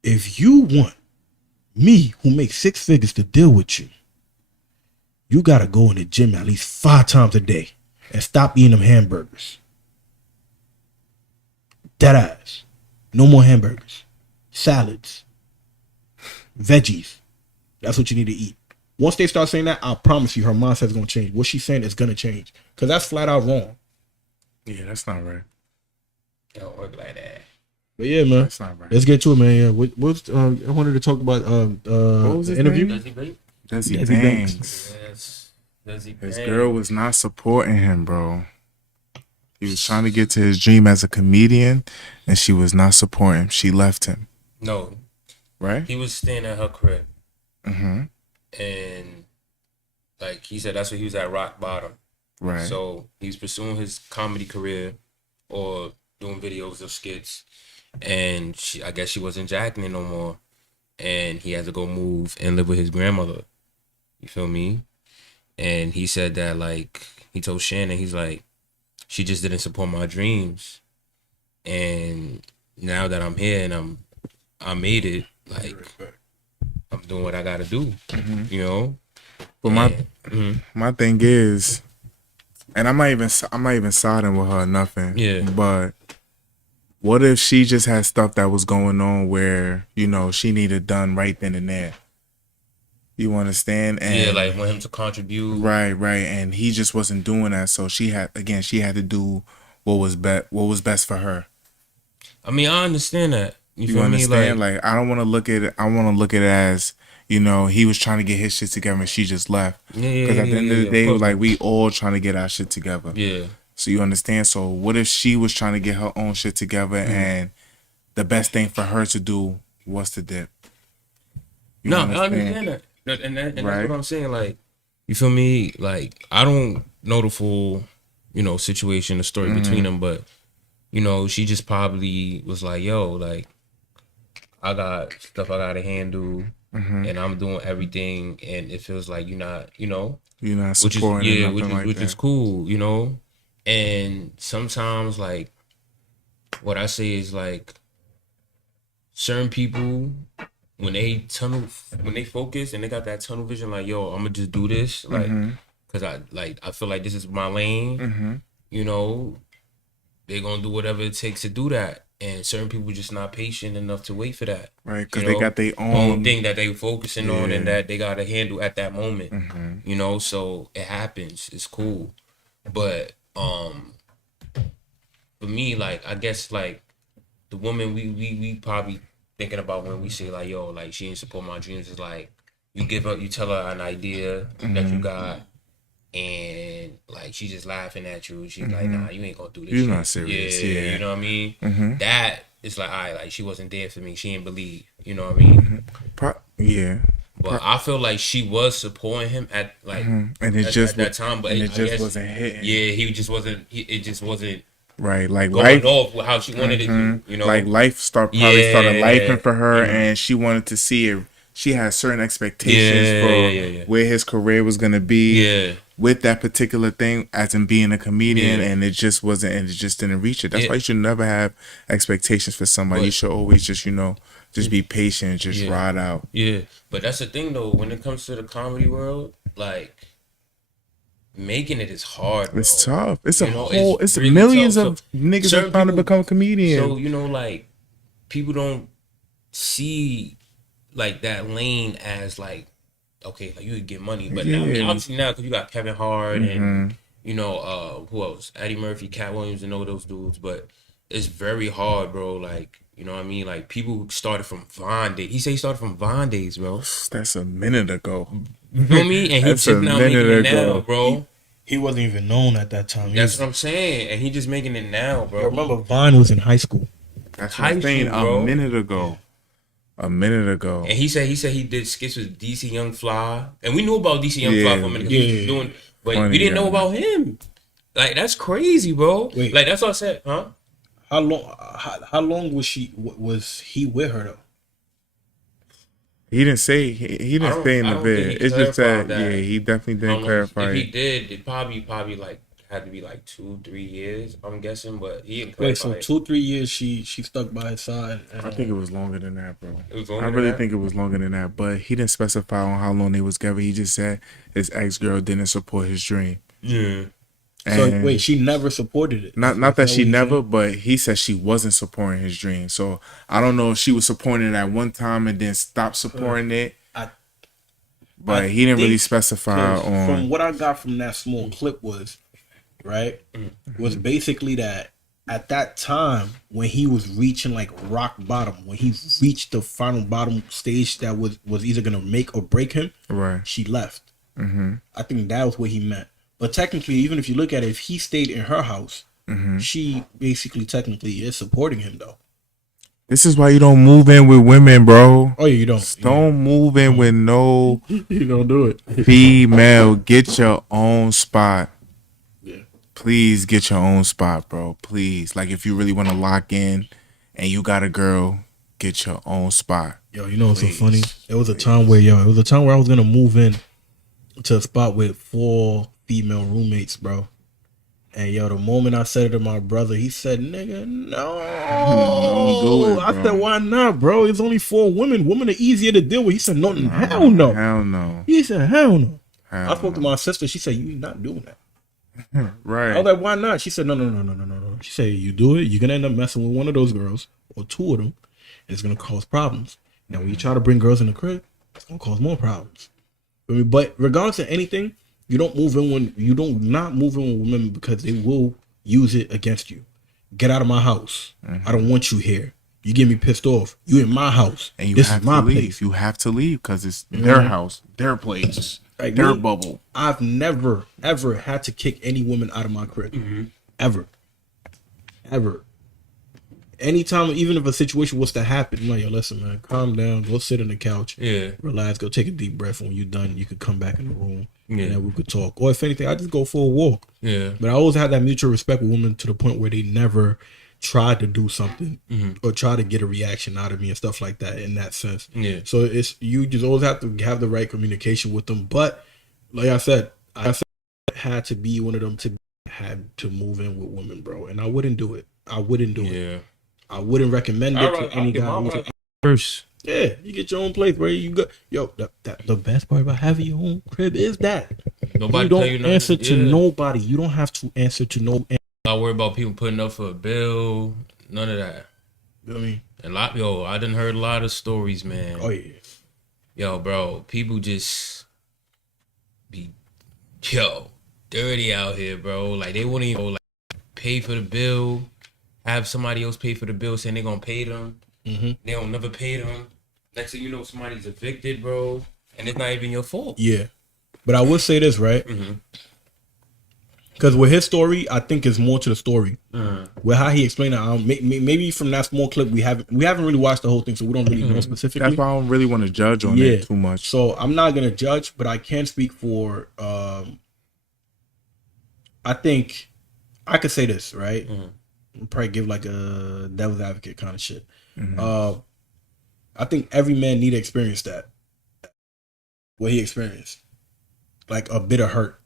If you want me, who makes 6 figures, to deal with you, you gotta go in the gym at least 5 times a day and stop eating them hamburgers. Dead ass. No more hamburgers. Salads. Veggies. That's what you need to eat. Once they start saying that, I promise you her mindset's gonna change. What she's saying is gonna change. Because that's flat out wrong. Yeah, that's not right. It don't work like that. But yeah, man. That's not right. Let's get to it, man. Yeah. I wanted to talk about what was the his interview. name? Desi Desi Banks. Yes. Desi His Banks. girl was not supporting him, bro. He was trying to get to his dream as a comedian, and she was not supporting him. She left him. No. Right? He was staying at her crib. Mm-hmm. And like he said, that's where he was at rock bottom. Right. So he's pursuing his comedy career or doing videos or skits. And I guess she wasn't jacking it no more. And he had to go move and live with his grandmother. You feel me? And he said that, like, he told Shannon, he's like, she just didn't support my dreams. And now that I'm here and I made it, like, I'm doing what I gotta do. You know? But my thing is, and I'm not even siding with her or nothing. Yeah. But what if she just had stuff that was going on where, you know, she needed done right then and there? You understand? And Yeah, like want him to contribute. right, and he just wasn't doing that. So she had to do what was best for her. I mean, I understand that. You feel me? understand? Like I don't want to look at it. I want to look at it as, you know, he was trying to get his shit together and she just left. Because at the end of the day, like we all trying to get our shit together. Yeah. So you understand? So what if she was trying to get her own shit together and the best thing for her to do was to dip? I understand that. And that's what I'm saying. Like, you feel me? Like, I don't know the full, you know, situation, the story between them, but, you know, she just probably was like, yo, like, I got stuff I gotta handle, and I'm doing everything, and it feels like you're not, you know, you're not supporting which is cool, you know. And sometimes, like, what I say is like, certain people, when they focus and they got that tunnel vision, like, yo, I'm gonna just do this, like, cause I feel like this is my lane, you know, they're gonna do whatever it takes to do that. And certain people just not patient enough to wait for that, right? Because they got their own thing that they focusing on and that they gotta handle at that moment, you know. So it happens, it's cool, but for me, like, I guess, like, the woman we probably thinking about when we say, like, yo, like, she didn't support my dreams, is like, you tell her an idea that you got, and, like, she just laughing at you. She's like, nah, you ain't gonna do this. You're not serious. Yeah. You know what I mean? That is like, all right, like, she wasn't there for me. She didn't believe. You know what I mean? But I feel like she was supporting him at, like, and it at that time, but it just wasn't hitting. Yeah, he just wasn't. It just wasn't. Right, like going life off with how she wanted it to, you know, like life started lifing for her, and she wanted to see it. She had certain expectations for where his career was gonna be with that particular thing, as in being a comedian, and it just wasn't, and it just didn't reach it. That's why you should never have expectations for somebody. You should always just, you know, just be patient, just ride out. Yeah, but that's the thing though. When it comes to the comedy world, like, making it is hard, bro. It's tough. It's a whole. It's really millions of niggas that trying to become a comedian. So, you know, like, people don't see, like, that lane as, like, okay, like, you could get money, but now, I mean, obviously now, because you got Kevin Hart and, you know, who else? Eddie Murphy, Cat Williams, and all those dudes. But it's very hard, bro. Like, you know what I mean? Like, people who started from Vine days. He said he started from Vine days, bro. That's a minute ago. You feel me? And he's just now making it now, bro. He wasn't even known at that time. That's what I'm saying. And he just making it now, bro. I remember Vine was in high school. That's what I'm saying. A minute ago. And he said he did skits with DC Young Fly. And we knew about DC Young Fly for a minute. He was doing, but we didn't know about him. Like, that's crazy, bro. Wait. Like, that's what I said, huh? How long was he with her though? He didn't say. He didn't say in the vid. It's just that he definitely didn't clarify. If he did, it probably like had to be like 2-3 years, I'm guessing. But he didn't clarify. Wait, so 2-3 years she stuck by his side. I think it was longer than that, bro. I really think it was longer than that, but he didn't specify on how long they was together. He just said his ex-girl didn't support his dream. Yeah. So wait, she never supported it. Not that she never, but he said she wasn't supporting his dream. So I don't know if she was supporting it at one time and then stopped supporting it. But he didn't really specify on. From what I got from that small clip was basically that at that time when he was reaching like rock bottom, when he reached the final bottom stage that was either gonna make or break him, right? She left. I think that was what he meant. But technically, even if you look at it, if he stayed in her house, she basically technically is supporting him, though. This is why you don't move in with women, bro. Oh, yeah, you don't. Don't move in with no you don't do it. Female. Get your own spot. Yeah. Please get your own spot, bro. Please. Like, if you really want to lock in and you got a girl, get your own spot. Yo, you know what's so funny? It was a time where I was going to move in to a spot with 4 female roommates, bro. And yo, the moment I said it to my brother, he said, "Nigga, no." Don't do it, I said, "Why not, bro? It's only 4 women. Women are easier to deal with." He said, "No, hell no." Hell no. He said, "Hell no." Hell I spoke to my sister. She said, "You're not doing that." Right. I was like, why not? She said, no. She said, you do it, you're gonna end up messing with one of those girls or two of them, and it's gonna cause problems. Now, when you try to bring girls in the crib, it's gonna cause more problems. But regardless of anything, you don't not move in with women because they will use it against you. Get out of my house. I don't want you here. You get me pissed off. You in my house. And you this have is my to leave. place. You have to leave because it's their house, their place, Like their me, bubble. I've never, ever had to kick any woman out of my crib. Ever. Anytime, even if a situation was to happen, I'm like, yo, listen, man, calm down. Go sit on the couch. Yeah. Relax. Go take a deep breath. When you're done, you could come back in the room. Yeah. And then we could talk. Or if anything, I just go for a walk. Yeah. But I always had that mutual respect with women to the point where they never tried to do something or try to get a reaction out of me and stuff like that in that sense. Yeah. So it's you just always have to have the right communication with them. But like I said, I had to be one of them to had to move in with women, bro. And I wouldn't do it. I wouldn't do it. Yeah. I wouldn't recommend it to any guy. First. Yeah, you get your own place, bro. You go, yo. The best part about having your own crib is that Nobody you don't tell you nothing. answer to Yeah. nobody. You don't have to answer to no. Not worry about people putting up for a bill. None of that. You know what I mean? I done heard a lot of stories, man. Oh yeah. Yo, bro, people just be dirty out here, bro. Like they won't even pay for the bill, have somebody else pay for the bill, saying they gonna pay them. They don't never pay them. Next thing you know, somebody's evicted, bro, and it's not even your fault. Yeah, but I would say this, right? Because with his story, I think it's more to the story. With how he explained it, maybe from that small clip we haven't really watched the whole thing, so we don't really know specifically. That's why I don't really want to judge on it too much. So I'm not gonna judge, but I can speak for. I think I could say this, right? I'll probably give like a devil's advocate kind of shit. I think every man need to experience that. What he experienced, like a bit of hurt,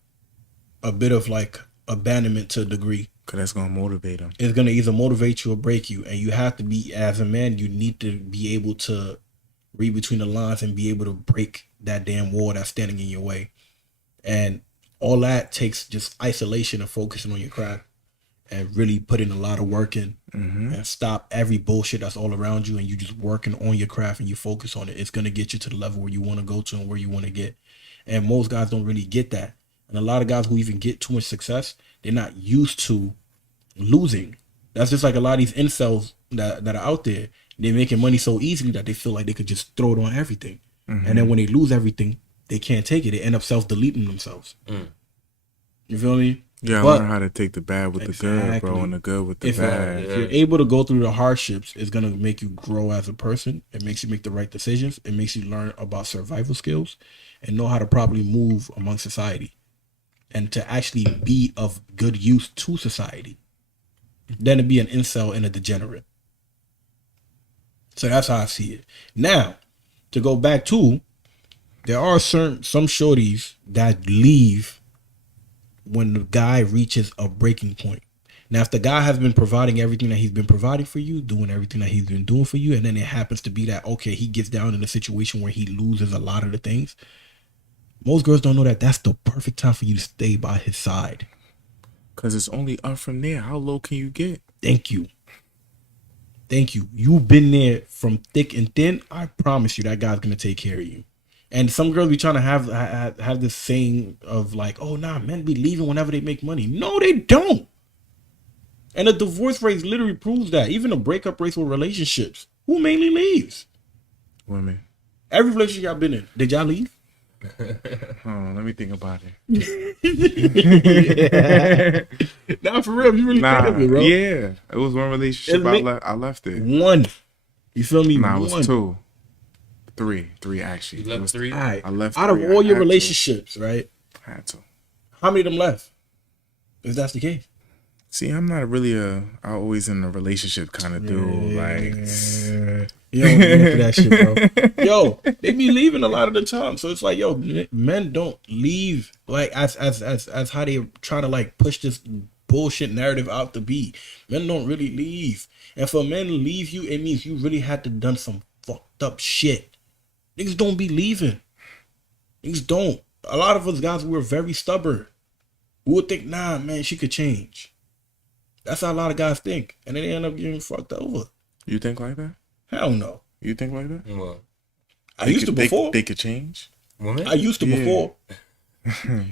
a bit of like abandonment to a degree. Cause that's gonna motivate him. It's gonna either motivate you or break you, and you have to be, as a man, you need to be able to read between the lines and be able to break that damn wall that's standing in your way. And all that takes just isolation and focusing on your craft and really putting a lot of work in and stop every bullshit that's all around you, and you just working on your craft and you focus on it. It's gonna get you to the level where you want to go to and where you want to get. And most guys don't really get that. And a lot of guys who even get too much success, they're not used to losing. That's just like a lot of these incels that are out there. They're making money so easily that they feel like they could just throw it on everything. And then when they lose everything, they can't take it. They end up self-deleting themselves. You feel me? Yeah, learn how to take the bad with the good, bro, and the good with the bad. If you're able to go through the hardships, it's going to make you grow as a person. It makes you make the right decisions. It makes you learn about survival skills and know how to properly move among society and to actually be of good use to society than to be an incel and a degenerate. So that's how I see it. Now, to go back to, there are some shorties that leave when the guy reaches a breaking point. Now, if the guy has been providing everything that he's been providing for you, doing everything that he's been doing for you, and then it happens to be that, okay, he gets down in a situation where he loses a lot of the things, most girls don't know that that's the perfect time for you to stay by his side. Because it's only up from there. How low can you get? Thank you. You've been there from thick and thin. I promise you that guy's going to take care of you. And some girls be trying to have this saying of like, oh, nah, men be leaving whenever they make money. No, they don't. And the divorce rate literally proves that. Even the breakup rates with relationships. Who mainly leaves? Women. Every relationship y'all been in. Did y'all leave? Let me think about it. Nah, for real. You really think of it, bro. Yeah. It was one relationship I left it. One. You feel me? Nah, it one. was two. Three actually. You left three? All right. I left out three. of all your relationships, right? I had to. How many of them left? If that's the case. See, I'm not really I always in a relationship kind of dude. Like, yo, that shit, bro. Yo, they be leaving a lot of the time. So it's like, yo, men don't leave like as how they try to like push this bullshit narrative out to be. Men don't really leave. And for men to leave you, it means you really had to done some fucked up shit. Niggas don't be leaving. Niggas don't. A lot of us guys, we're very stubborn. we would think, nah, man, she could change. That's how a lot of guys think, and then they end up getting fucked over. You think like that? Hell no. You think like that? Well, I used to before. They could change. woman? I used to Yeah. before.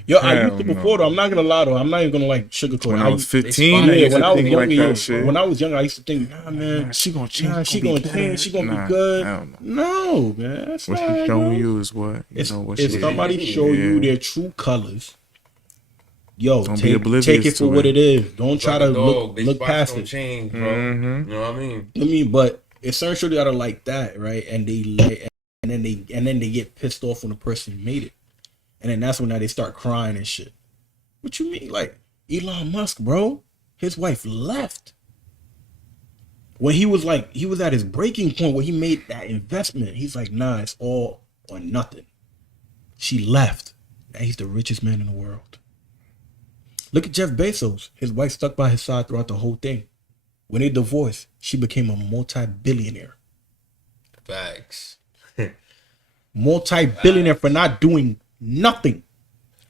Yo, I used to Hell before no. though. I'm not gonna lie though. I'm not even gonna like sugarcoat. When it. I was 15, Yeah, I used when to I was think younger, like that shit. when I was younger, I used to think, nah, man, She gonna change. nah, she gonna change. She gonna be good. I don't know. No, man, that's What not, she's showing bro. you is what you It's, know. What if she somebody show you Yeah. their true colors, yo, Don't be take oblivious it for to what it. it is. Don't try Like to a dog, look bitch, past don't it. change, bro. Mhm. You know what I mean? But it's certain shit that are like that, right? And then they get pissed off when the person made it, and then that's when now they start crying and shit. What you mean, like Elon Musk, bro? His wife left when he was at his breaking point where he made that investment. He's like, nah, it's all or nothing. She left. Now he's the richest man in the world. Look at Jeff Bezos. His wife stuck by his side throughout the whole thing. When they divorced, she became a multi-billionaire. Facts. Multi-billionaire for not doing nothing.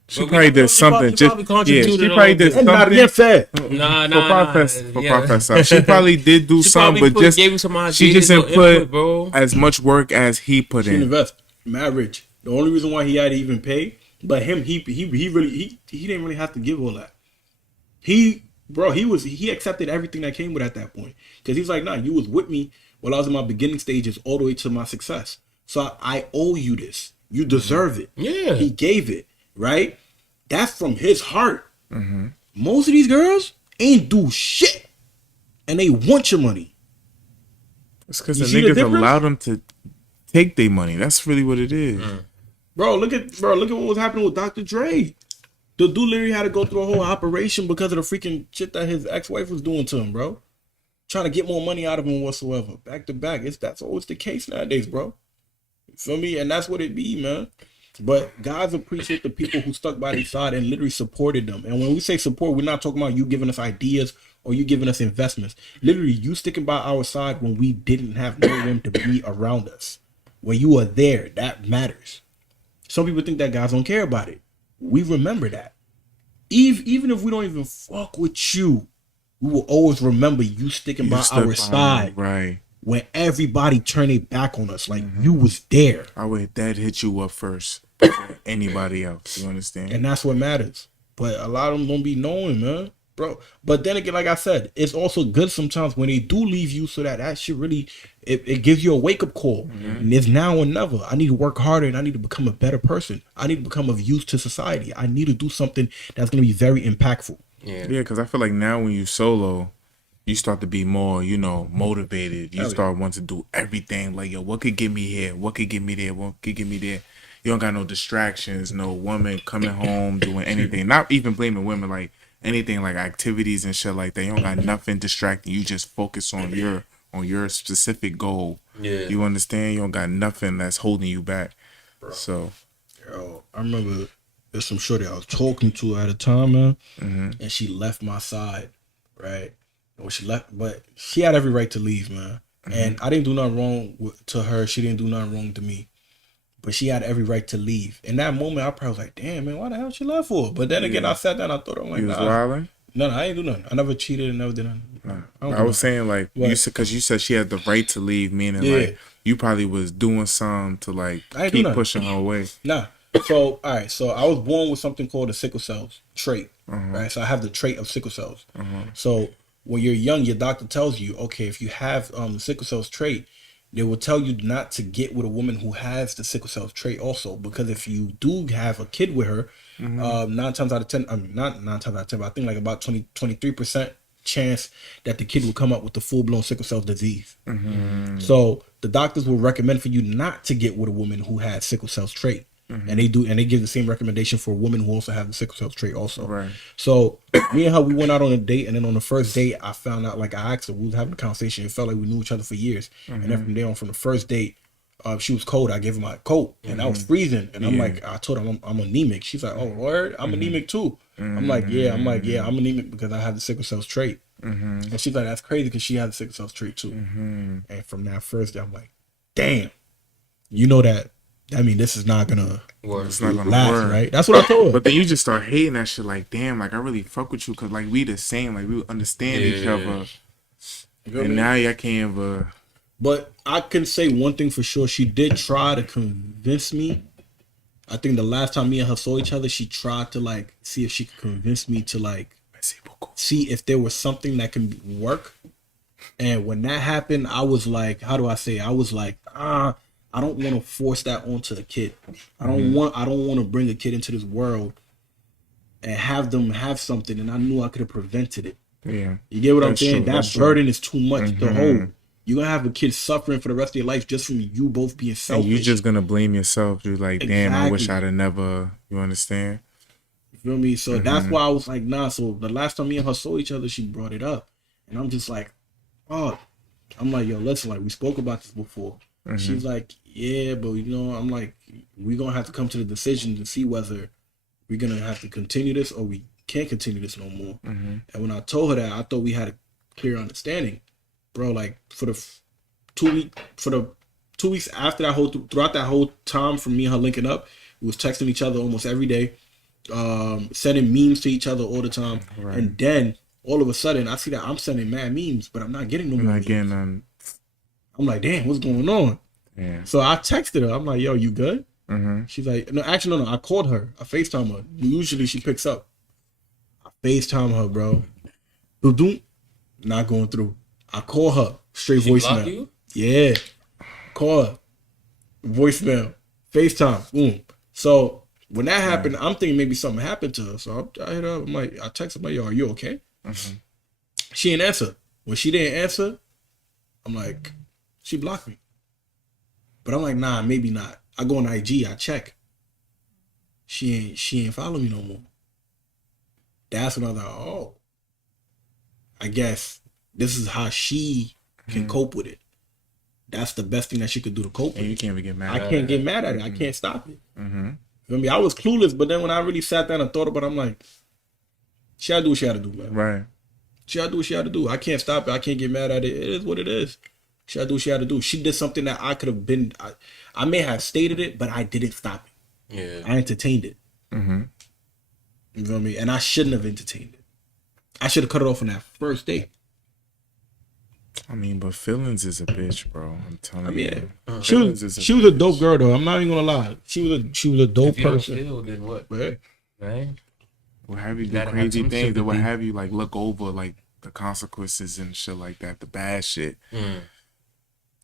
She probably did something. She probably contributed She a probably little did bit. And not being something. fair. Nah. Professor. She probably did do She something, probably but just gave him some ideas. she just didn't or put input, bro. as much work as he put She in. invest. Mad rich. The only reason why he had to even pay, but him, he didn't really have to give all that. He accepted everything that came with at that point. Because he's like, nah, you was with me while I was in my beginning stages all the way to my success. So I owe you this. You deserve it. Yeah. He gave it, right? That's from his heart. Mm-hmm. Most of these girls ain't do shit. And they want your money. It's because You the see the niggas difference? allowed them to take their money. That's really what it is. Bro, look at what was happening with Dr. Dre. The dude literally had to go through a whole operation because of the freaking shit that his ex-wife was doing to him, bro. Trying to get more money out of him whatsoever. Back to back. That's always the case nowadays, bro. You feel me? And that's what it be, man. But guys appreciate the people who stuck by their side and literally supported them. And when we say support, we're not talking about you giving us ideas or you giving us investments. Literally, you sticking by our side when we didn't have no one to be around us. When you are there, that matters. Some people think that guys don't care about it. We remember that. Even if we don't even fuck with you, we will always remember you sticking by stuck our by side. me, right? When everybody turned their back on us, like you was there. I would that hit you up first before anybody else. You understand? And that's what matters. But a lot of them don't be knowing, man. Bro. But then again, like I said, it's also good sometimes when they do leave you so that shit really, it gives you a wake-up call. And it's now or never. I need to work harder and I need to become a better person. I need to become of use to society. I need to do something that's going to be very impactful. Yeah. Yeah, because I feel like now when you solo, you start to be more, motivated. You start wanting to do everything. Like, yo, what could get me here? What could get me there? What could get me there? You don't got no distractions, no woman coming home doing anything. Not even blaming women, like anything like activities and shit like that. You don't got nothing distracting. You just focus on your specific goal. Yeah. You understand? You don't got nothing that's holding you back. Bro. So, Yo, I remember there's some shorty I was talking to at a time, man, and she left my side, right? And when she left, but she had every right to leave, man. And I didn't do nothing wrong to her. She didn't do nothing wrong to me. But she had every right to leave. In that moment, I probably was like, damn, man, why the hell she left for? But then again, I sat down, I thought, I'm like, you was nah. wilding? No, I ain't do nothing. I never cheated and never did nothing. I was saying, like, because you said she had the right to leave, meaning, like, you probably was doing something to, like, keep pushing her away. Nah. So, all right. So, I was born with something called a sickle cell trait, right? So, I have the trait of sickle cells. So, when you're young, your doctor tells you, okay, if you have the sickle cells trait, they will tell you not to get with a woman who has the sickle cell trait also, because if you do have a kid with her, 9 times out of 10, I mean, not 9 times out of 10, but I think like about 23% chance that the kid will come up with the full-blown sickle cell disease. So the doctors will recommend for you not to get with a woman who has sickle cell trait. And they give the same recommendation for women who also have the sickle cell trait also. Right. So me and her, we went out on a date, and then on the first date, I found out, like, I asked her, we was having a conversation, it felt like we knew each other for years. And then from there on, from the first date, she was cold, I gave her my coat, and I was freezing, and I'm like, I told her I'm anemic. She's like, oh, word? I'm anemic too. I'm like, yeah, I'm anemic because I have the sickle cell trait. And she's like, that's crazy because she has the sickle cell trait too. And from that first day, I'm like, damn, you know that I mean, this is not gonna It's not gonna last, work. right? That's what I told her. But then you just start hating that shit. Like, damn, like I really fuck with you because like we the same. Like we understand each other. And now y'all can't ever. But I can say one thing for sure. She did try to convince me. I think the last time me and her saw each other, she tried to like see if she could convince me to like see if there was something that can work. And when that happened, I was like, how do I say? I was like, I don't want to force that onto the kid. I don't want to bring a kid into this world and have them have something. And I knew I could have prevented it. Yeah, you get what I'm saying? True, that burden is too much to hold. You're gonna have a kid suffering for the rest of your life just from you both being selfish. And you're just gonna blame yourself. You're like, damn, I wish I'd have never. You understand? You feel me? So that's why I was like, nah. So the last time me and her saw each other, she brought it up, and I'm just like, oh, I'm like, yo, listen, like we spoke about this before. She's like, yeah, but I'm like, we're gonna have to come to the decision to see whether we're gonna have to continue this or we can't continue this no more. And when I told her that, I thought we had a clear understanding, bro. Like for the 2 weeks after that throughout that whole time from me and her linking up, we was texting each other almost every day, sending memes to each other all the time. Right. And then all of a sudden, I see that I'm sending mad memes, but I'm not getting no more memes. I'm like, damn, what's going on? Yeah. So I texted her. I'm like, yo, you good? She's like, no, actually, no. I called her. I FaceTime her. Usually she picks up. I FaceTime her, bro. Not going through. I call her. Straight voicemail. You? Yeah. Call her. Voicemail. FaceTime. Boom. So when that happened, I'm thinking maybe something happened to her. So I hit her up. I text her, I'm like, yo, are you okay? She didn't answer. When she didn't answer, I'm like, she blocked me. But I'm like, nah, maybe not. I go on IG, I check. She ain't follow me no more. That's when I was like, oh, I guess this is how she can cope with it. That's the best thing that she could do to cope with it. And you can't even get mad at it. I can't get mad at it. I can't stop it. I mean, I was clueless, but then when I really sat down and thought about it, I'm like, she gotta do what she gotta do, man. Right. She gotta do what she gotta do. I can't stop it. I can't get mad at it. It is what it is. She gotta do what she gotta do. She did something that I could have been, I may have stated it, but I didn't stop it. Yeah. I entertained it. You feel me? And I shouldn't have entertained it. I should have cut it off on that first date. I mean, but feelings is a bitch, bro. I'm telling you. She was a dope girl, though. I'm not even gonna lie. She was a dope person. Feel, then what? Right? Will have you do crazy things that will have you like look over like the consequences and shit like that, the bad shit.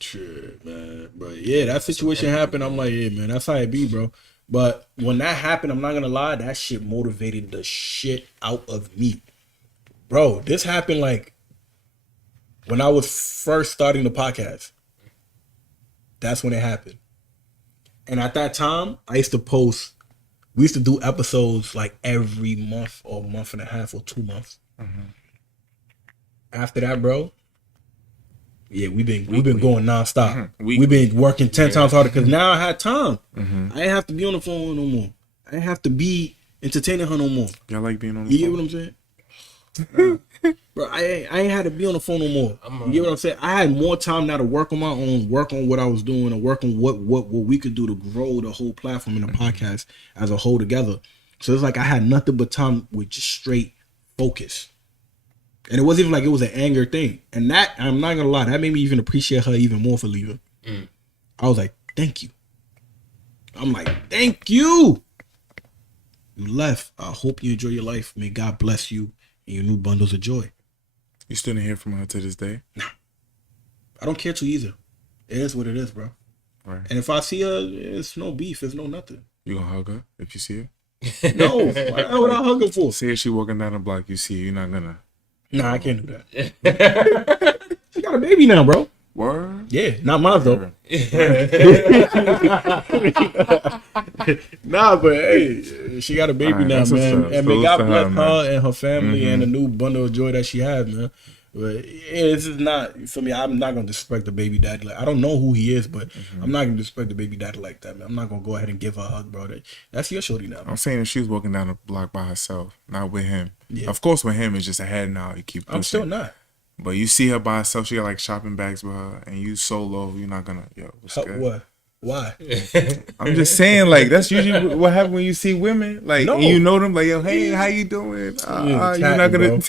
Shit, man. But yeah, that situation happened. I'm like, yeah, man, that's how it be, bro. But when that happened, I'm not gonna lie, that shit motivated the shit out of me, bro. This happened like when I was first starting the podcast. That's when it happened. And at that time, I used to post. We used to do episodes like every month or month and a half or 2 months. After that, bro, yeah, we've been going nonstop. We've been working 10 times harder because now I had time. I didn't have to be on the phone no more. I didn't have to be entertaining her no more. Y'all like being on the phone? You get what I'm saying? Bro, I ain't had to be on the phone no more. You get what I'm saying? I had more time now to work on my own, work on what I was doing, and work on what we could do to grow the whole platform and the podcast as a whole together. So it's like I had nothing but time with just straight focus. And it wasn't even like it was an anger thing. And that, I'm not gonna lie, that made me even appreciate her even more for leaving. I was like, thank you. I'm like, thank you. You left. I hope you enjoy your life. May God bless you and your new bundles of joy. You still didn't hear from her to this day? Nah. I don't care to either. It is what it is, bro. Right. And if I see her, it's no beef. It's no nothing. You gonna hug her if you see her? No. What would I hug her for? Say if she walking down the block, you see her, you're not gonna... Nah, I can't do that. She got a baby now, bro. Word? Yeah, not mine though. Nah, but hey, she got a baby now, man. And may God bless her and her family and the new bundle of joy that she had, man. But yeah, this is not for me. I'm not gonna disrespect the baby daddy. Like, I don't know who he is, but I'm not gonna disrespect the baby daddy like that, man. I'm not gonna go ahead and give her a hug, bro. That's your shorty now, man. I'm saying if she was walking down the block by herself, not with him. Yeah. Of course, with him, it's just a head nod. You keep pushing. I'm still not. But you see her by herself, she got like shopping bags with her, and you solo, you're not gonna, yo, what's good? What? Why? I'm just saying, like, that's usually what happens when you see women, like, No. and you know them, like, yo, hey, how you doing? You're not gonna.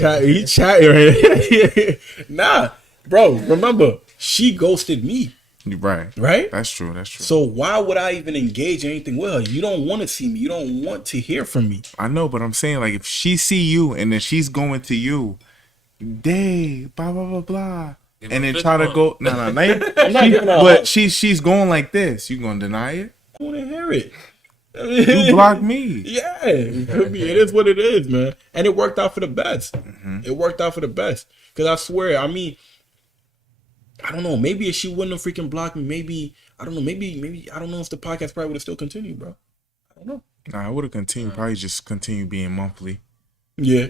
Bro. He chatting right. Nah, bro. Remember, she ghosted me. Right. Right? That's true. That's true. So why would I even engage in anything with her? You don't want to see me. You don't want to hear from me. I know, but I'm saying, like, if she see you and then she's going to you, day, blah blah blah blah, and then try to go, no, but she's going like this. You gonna deny it? I want to hear it. You blocked me. Yeah, it is what it is, man. And it worked out for the best. It worked out for the best. Because I swear, I mean, I don't know. Maybe if she wouldn't have freaking blocked me, maybe, I don't know. Maybe, I don't know if the podcast probably would have still continued, bro. I don't know. Nah, I would have continued. Probably just continue being monthly. Yeah.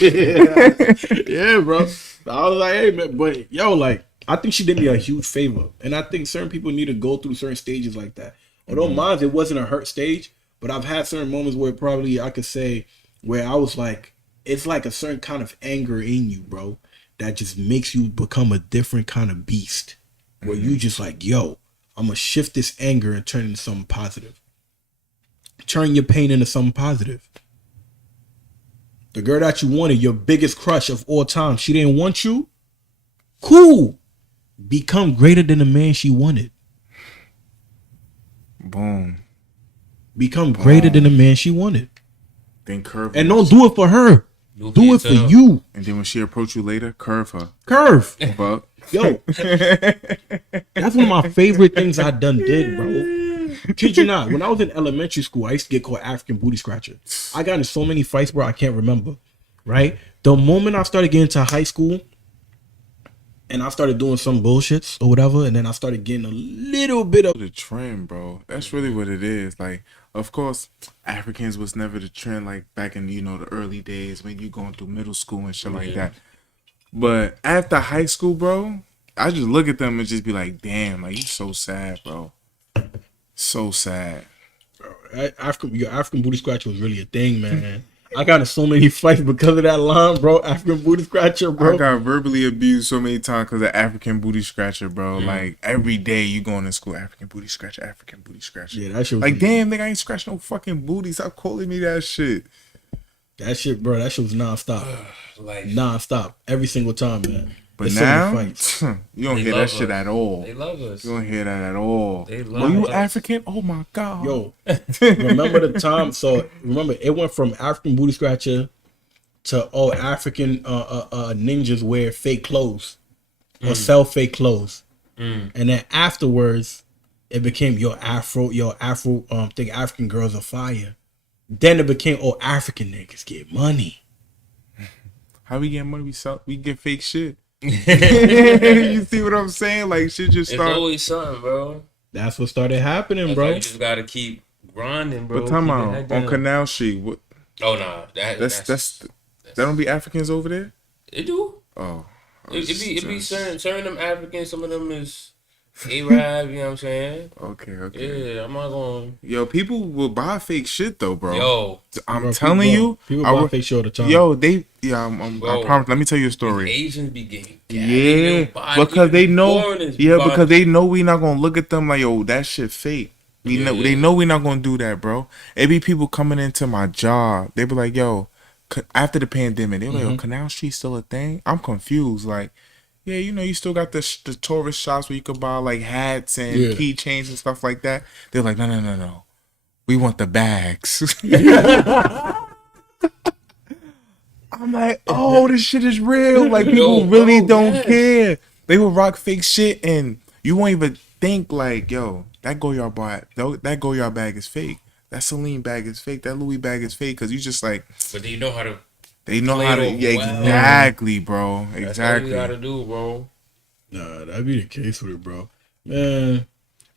Yeah, bro. I was like, hey, man. But, yo, like, I think she did me a huge favor. And I think certain people need to go through certain stages like that. Although mine, it wasn't a hurt stage, but I've had certain moments where probably I could say where I was like, it's like a certain kind of anger in you, bro, that just makes you become a different kind of beast. Where you just like, yo, I'm going to shift this anger and turn it into something positive. Turn your pain into something positive. The girl that you wanted, your biggest crush of all time, she didn't want you? Cool. Become greater than the man she wanted. Boom. Become greater than the man she wanted. Then curve. And don't do it for her. Do it for you. And then when she approach you later, curve her. Curve. Fuck. Yo. That's one of my favorite things I done did, bro. Kid you not. When I was in elementary school, I used to get called African booty scratcher. I got in so many fights, bro, I can't remember. Right? The moment I started getting to high school, and I started doing some bullshits or whatever, and then I started getting a little bit of the trend, bro. That's really what it is. Like, of course, Africans was never the trend, like back in, you know, the early days when you going through middle school and shit like that. But after high school, bro, I just look at them and just be like, damn, like, you so sad, bro. So sad. your African booty scratcher was really a thing, man. I got in so many fights because of that line, bro. African booty scratcher, bro. I got verbally abused so many times because of African booty scratcher, bro. Like, every day you going to school, African booty scratcher, African booty scratcher. Yeah, that shit was like, damn, nigga, I ain't scratched no fucking booty. Stop calling me that shit. That shit, bro, that shit was nonstop. Like, nonstop. Every single time, man. But There's now, so many fights. you don't They hear that love shit us. at all. They love us. You don't hear that at all. They Were love you us. African? Oh, my God. Yo, remember the time? So, remember, it went from African booty scratcher to, African ninjas wear fake clothes or sell fake clothes. And then afterwards, it became your Afro think African girls are fire. Then it became, African niggas get money. How we get money? We get fake shit. You see what I'm saying? Like, shit just It's start. always something, bro. That's what started happening, That's bro. why you just gotta keep grinding, bro. But time Keep your out head on down. Canal Street. What? Oh nah, that's That don't be Africans over there. it do. Oh, It be certain them Africans. Some of them is Arab. You know what I'm saying? Okay. Yeah, I'm not going. Yo, people will buy fake shit though, bro. Yo, I'm Bro, telling you, people I buy will- fake shit all the time. Yo, I Bro. promise. Let me tell you a story. Asians be getting Yeah, body, because they know. foreigners Yeah, body. because they know we not gonna look at them like, yo, that shit fake. They know we not gonna do that, bro. It be people coming into my job. They be like, yo, after the pandemic, they be like, yo, Canal Street still a thing? I'm confused. Like, yeah, you know, you still got the tourist shops where you could buy like hats and keychains and stuff like that. They're like, no. We want the bags. I'm like, oh, this shit is real. Like, people really don't care. They will rock fake shit and you won't even think like, yo, that Goyard bag is fake. That Celine bag is fake. That Louis bag is fake. Cause you just like, But they know how to. they know Play how to. it Yeah, well. exactly, bro. That's Exactly. all you gotta do, bro. Nah, that'd be the case with it, bro. Man,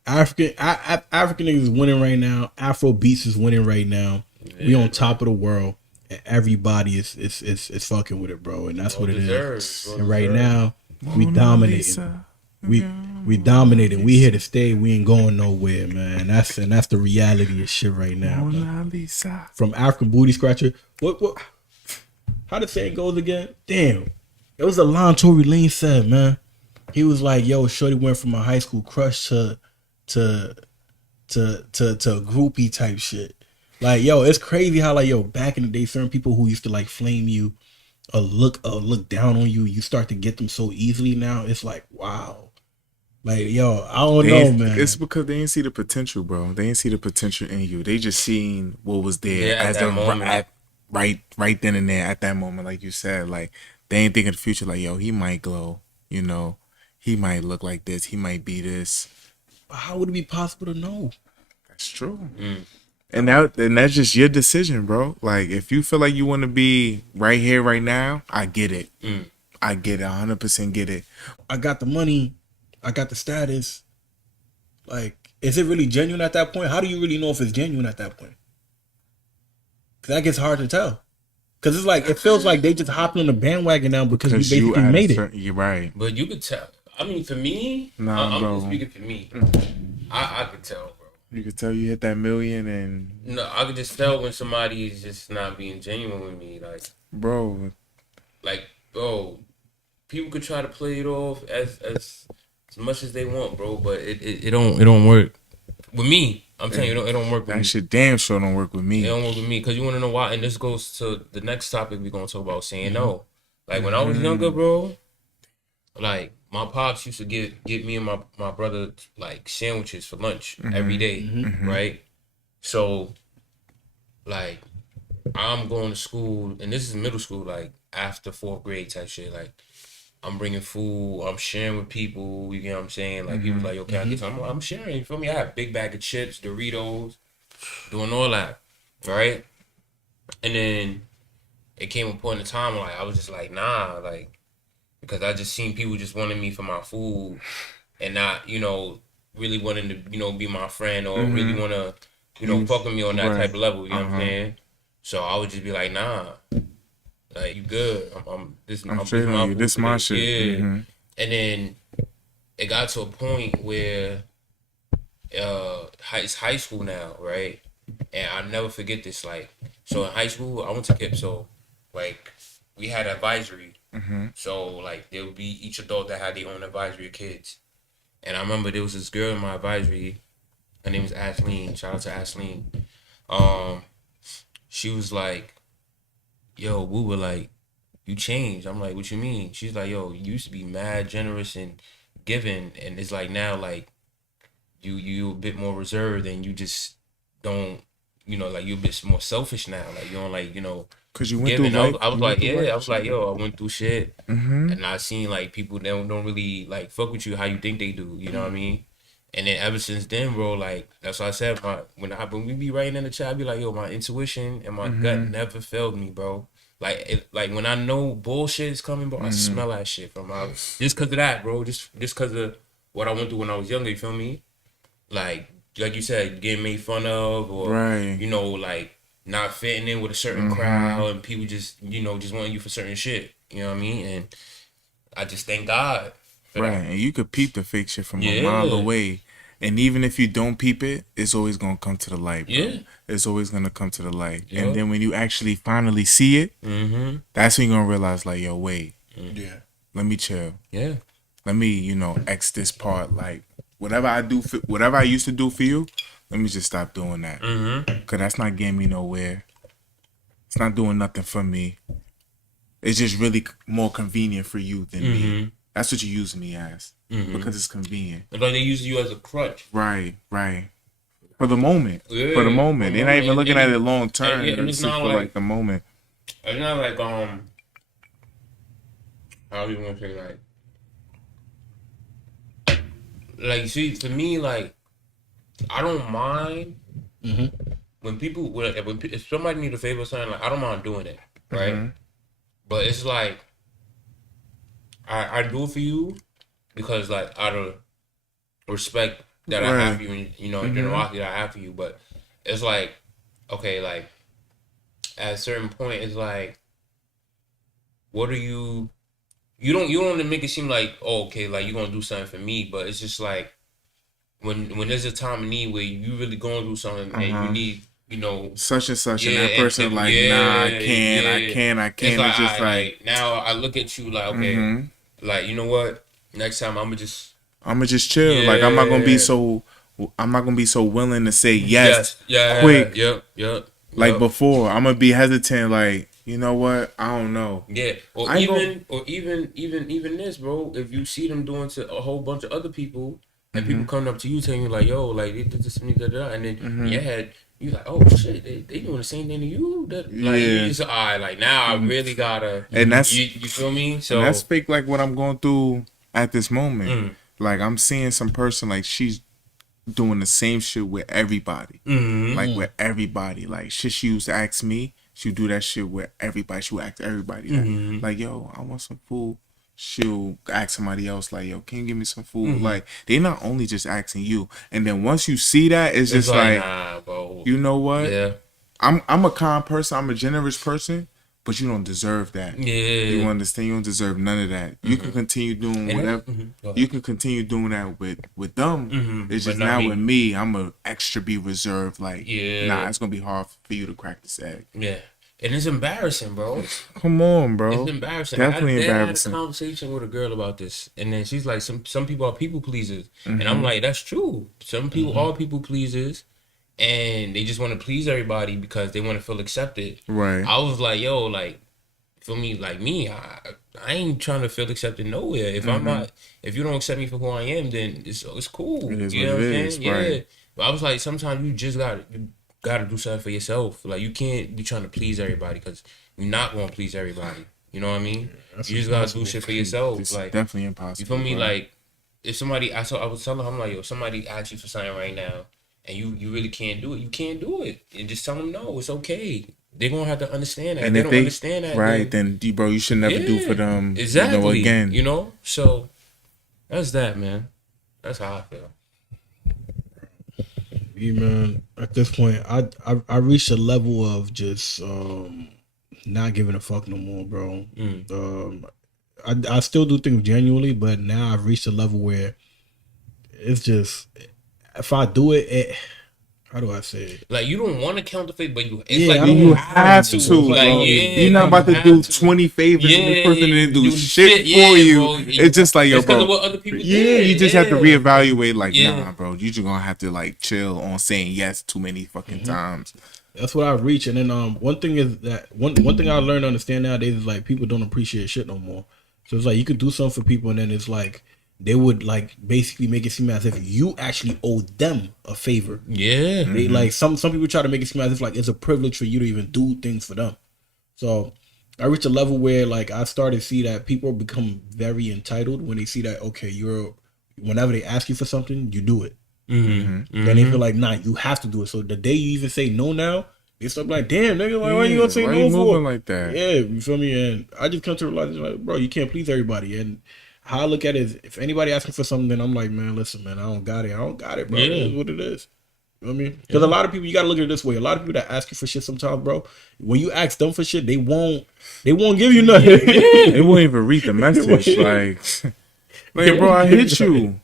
African niggas is winning right now. Afro beats is winning right now. We on top of the world. And everybody is fucking with it, bro. And that's what it is. And right now, we dominating. We dominating. We here to stay. We ain't going nowhere, man. That's the reality of shit right now. Man. From African booty scratcher. What how the saying goes again? Damn. It was a line Tory Lanez said, man. He was like, "Yo, shorty went from a high school crush to to a groupie type shit." Like, yo, it's crazy how like, yo, back in the day, certain people who used to like flame you or look down on you, you start to get them so easily now. It's like, wow. Like, yo, I don't know, man. It's because they didn't see the potential, bro. They didn't see the potential in you. They just seen what was there at as that a moment. right then and there at that moment, like you said. Like they ain't think of the future. Like, yo, he might glow. You know, he might look like this. He might be this. How would it be possible to know? That's true. And that's just your decision, bro. Like if you feel like you want to be right here, right now, I get it. I get it. 100% get it. I got the money, I got the status. Like, is it really genuine at that point? How do you really know if it's genuine at that point? Because that gets hard to tell. Because it's like, it feels like they just hopped on the bandwagon now because you basically made it. You're right. But you could tell. I mean, for me, Nah, I'm bro. just speaking for me. I could tell, bro. You could tell you hit that million and No, I could just tell when somebody is just not being genuine with me. bro. Like, bro, people could try to play it off as much as they want, bro, but it don't work with me. I'm telling you, it don't work with That me. shit damn sure don't work with It me. don't work with me because you want to know why. And this goes to the next topic we're gonna talk about, saying no. Like when I was younger, bro, like my pops used to get me and my brother like sandwiches for lunch every day, right? So, like, I'm going to school, and this is middle school, like after 4th grade type shit. Like, I'm bringing food, I'm sharing with people. You know what I'm saying? Like, people like, yo, can I get some? I'm sharing. You feel me? I have a big bag of chips, Doritos, doing all that, right? And then it came a point in time like I was just like, nah, like, because I just seen people just wanting me for my food and not, really wanting to, be my friend or really want to, fuck with me on that Right. type of level. You know what I'm saying? So I would just be like, nah, like, you good. I'm straight on you. This my shit. Yeah. And then it got to a point where it's high school now, right? And I'll never forget this. Like, so in high school, I went to KIPP, so like we had advisory. So like there would be each adult that had their own advisory of kids. And I remember there was this girl in my advisory. Her name was Ashleen. Shout out to Ashleen. She was like, "Yo, we were like, you changed." I'm like, "What you mean?" She's like, "Yo, you used to be mad generous and giving, and it's like now like you a bit more reserved and you just don't, like you're a bit more selfish now. Like you don't like, Cause you went giving." through life. I was you like, went through yeah, life. I was like, yo, I went through shit, and I seen like people that don't really like fuck with you how you think they do. You know what I mean? And then ever since then, bro, like that's what I said. When we be writing in the chat, I be like, yo, my intuition and my gut never failed me, bro. Like when I know bullshit is coming, bro, I smell that shit from out. Just cause of that, bro. Just cause of what I went through when I was younger. You feel me? Like you said, getting made fun of, or Right. like not fitting in with a certain crowd, and people just just wanting you for certain shit. You know what I mean? And I just thank God for Right. that. And you could peep the fake shit from a Yeah. mile away. And even if you don't peep it, it's always gonna come to the light, bro. Yeah. It's always gonna come to the light. Yeah. And then when you actually finally see it, Mm-hmm. that's when you're gonna realize, like, yo, wait, Yeah. let me chill. Yeah. Let me, X this part. Like, whatever I used to do for you, let me just stop doing that. Mm-hmm. Cause that's not getting me nowhere. It's not doing nothing for me. It's just really more convenient for you than me. That's what you use me as. Because it's convenient. It's like they use you as a crutch. Right. For the moment. Yeah, For the moment. They're not even looking at it long term. and It's it's just not for like- the moment. It's not like how do you want to say like see, for me, like I don't mind when people if somebody need a favor or something, like I don't mind doing it, right? But it's like I do it for you because like out of respect that I have for you and generosity that I have for you, but it's like okay, like at a certain point it's like what are you don't want to make it seem like, oh, okay, like you're gonna do something for me, but it's just like when there's a time of need where you really going through something and you need you know, such and such, and yeah, that person and- like, yeah, nah, I can't. It's like, It's just alright, now I look at you like, okay, like, you know what? Next time I'm gonna just chill. Like I'm not gonna be so willing to say yes, quick. Yep. Like before, I'm gonna be hesitant. Like, you know what? I don't know. Yeah, or even this, bro. If you see them doing to a whole bunch of other people, and people coming up to you telling you like, "Yo, like they did this and that," and then in your head, you like, "Oh shit, they doing the same thing to you." That like, you just, alright, like now I really gotta, and that's you feel me? So and that's fake. Like what I'm going through at this moment. Like I'm seeing some person like she's doing the same shit with everybody. Like with everybody. Like shit she used to ask me, she would do that shit with everybody. She would ask everybody that. Like, yo, I want some food. She'll ask somebody else like, yo, can you give me some food? Like they not only just asking you. And then once you see that, it's just like nah, bro. You know what? Yeah. I'm a kind person, I'm a generous person, but you don't deserve that. Yeah. You understand? You don't deserve none of that. You can continue doing whatever. You can continue doing that with them. It's just now with me, I'm a extra be reserved. Like, nah, it's gonna be hard for you to crack this egg. Yeah. And it's embarrassing, bro. Come on, bro. It's embarrassing. Definitely I embarrassing. had a conversation with a girl about this, and then she's like, "Some people are people pleasers," and I'm like, "That's true. Some people are people pleasers, and they just want to please everybody because they want to feel accepted." Right. I was like, "Yo, like, for me, like me, I ain't trying to feel accepted nowhere. If I'm not, if you don't accept me for who I am, then it's cool. It is you know what what it I'm is, saying? right. Yeah." But I was like, sometimes you just gotta do something for yourself. Like you can't be trying to please everybody because you're not gonna please everybody. You know what I mean? You just gotta do shit for yourself. It's like definitely impossible. you feel me? Bro. Like if somebody, I was telling him, I'm like, yo, somebody asks you for something right now, and you really can't do it. You can't do it, and just tell them no. It's okay. They're gonna have to understand that. And if if they don't they understand that, right, then bro, you should never do for them. Exactly. You know, again. You know, so that's that, man. That's how I feel. Yeah, man. At this point, I reached a level of just not giving a fuck no more, bro. I still do things genuinely, but now I've reached a level where it's just if I do it, how do I say it? Like you don't want to counterfeit, but it's Yeah, like I don't You have to. Like, Bro. yeah, You're not about to do have to. 20 favors and this person didn't do shit for yeah, you. bro. It's just like, yo, It's 'cause bro. of what other people Yeah, did. you just have to reevaluate. Like, Yeah. nah, bro. You just gonna have to like chill on saying yes too many fucking times. That's what I reach. And then one thing is that one thing I learned to understand nowadays is like people don't appreciate shit no more. So it's like you could do something for people and then it's like they would like basically make it seem as if you actually owe them a favor. Yeah. They like some people try to make it seem as if like it's a privilege for you to even do things for them. So I reached a level where like I started to see that people become very entitled when they see that okay, whenever they ask you for something, you do it. Then they feel like, nah, you have to do it. So the day you even say no now, they start like, damn, nigga, like, why you gonna say why no you for? moving like that? Yeah, you feel me? And I just come to realize, like, bro, you can't please everybody. And how I look at it is, if anybody asking for something, then I'm like, man, listen, man, I don't got it, bro. Yeah. It is what it is. You know what I mean? Because a lot of people, you gotta look at it this way. A lot of people that ask you for shit sometimes, bro, when you ask them for shit, they won't give you nothing. They won't even read the message. like, bro, I hit you.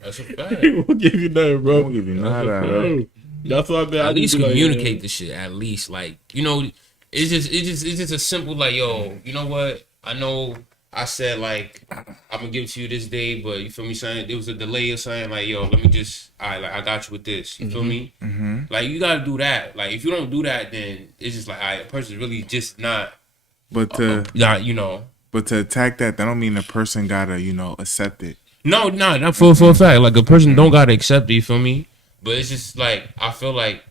That's a fact. They won't give you nothing, I bro. won't give you nada. Bro, that's what I mean. At least communicate the shit. At least, like, you know, it's just a simple like, yo, you know what? I know I said like I'm gonna give it to you this day, but you feel me saying there was a delay or something. Like, yo, let me just, like I got you with this. You feel me? Like you gotta do that. Like if you don't do that, then it's just like, a person's really just not. But to You know. but to attack that don't mean the person gotta accept it. No, not for a fact. Like a person don't gotta accept it. You feel me? But it's just like I feel like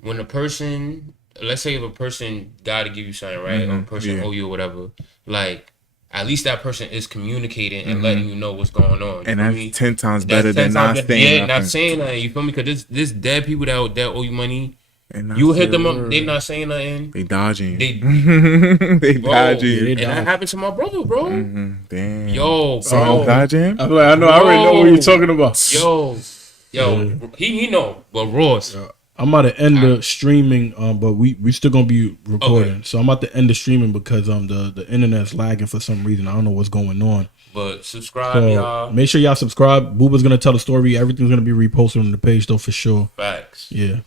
when a person, let's say if a person gotta give you something, right? Or a person owe you or whatever, like at least that person is communicating and letting you know what's going on. And that's 10 times better than not saying nothing. Not saying nothing. You feel me? Because this dead people that owe you money, And you hit them up, they not saying nothing. They dodging. They Bro, dodging. and that happened to my brother, bro. Damn. Yo, Someone bro. dodging? I'm like, I know, I already know what you're talking about. Yo, he know, but Ross. I'm about to end the streaming, but we still gonna be recording. Okay. So I'm about to end the streaming because the internet's lagging for some reason. I don't know what's going on. But subscribe, So y'all. make sure y'all subscribe. Booba's gonna tell the story. Everything's gonna be reposted on the page though for sure. Facts. Yeah.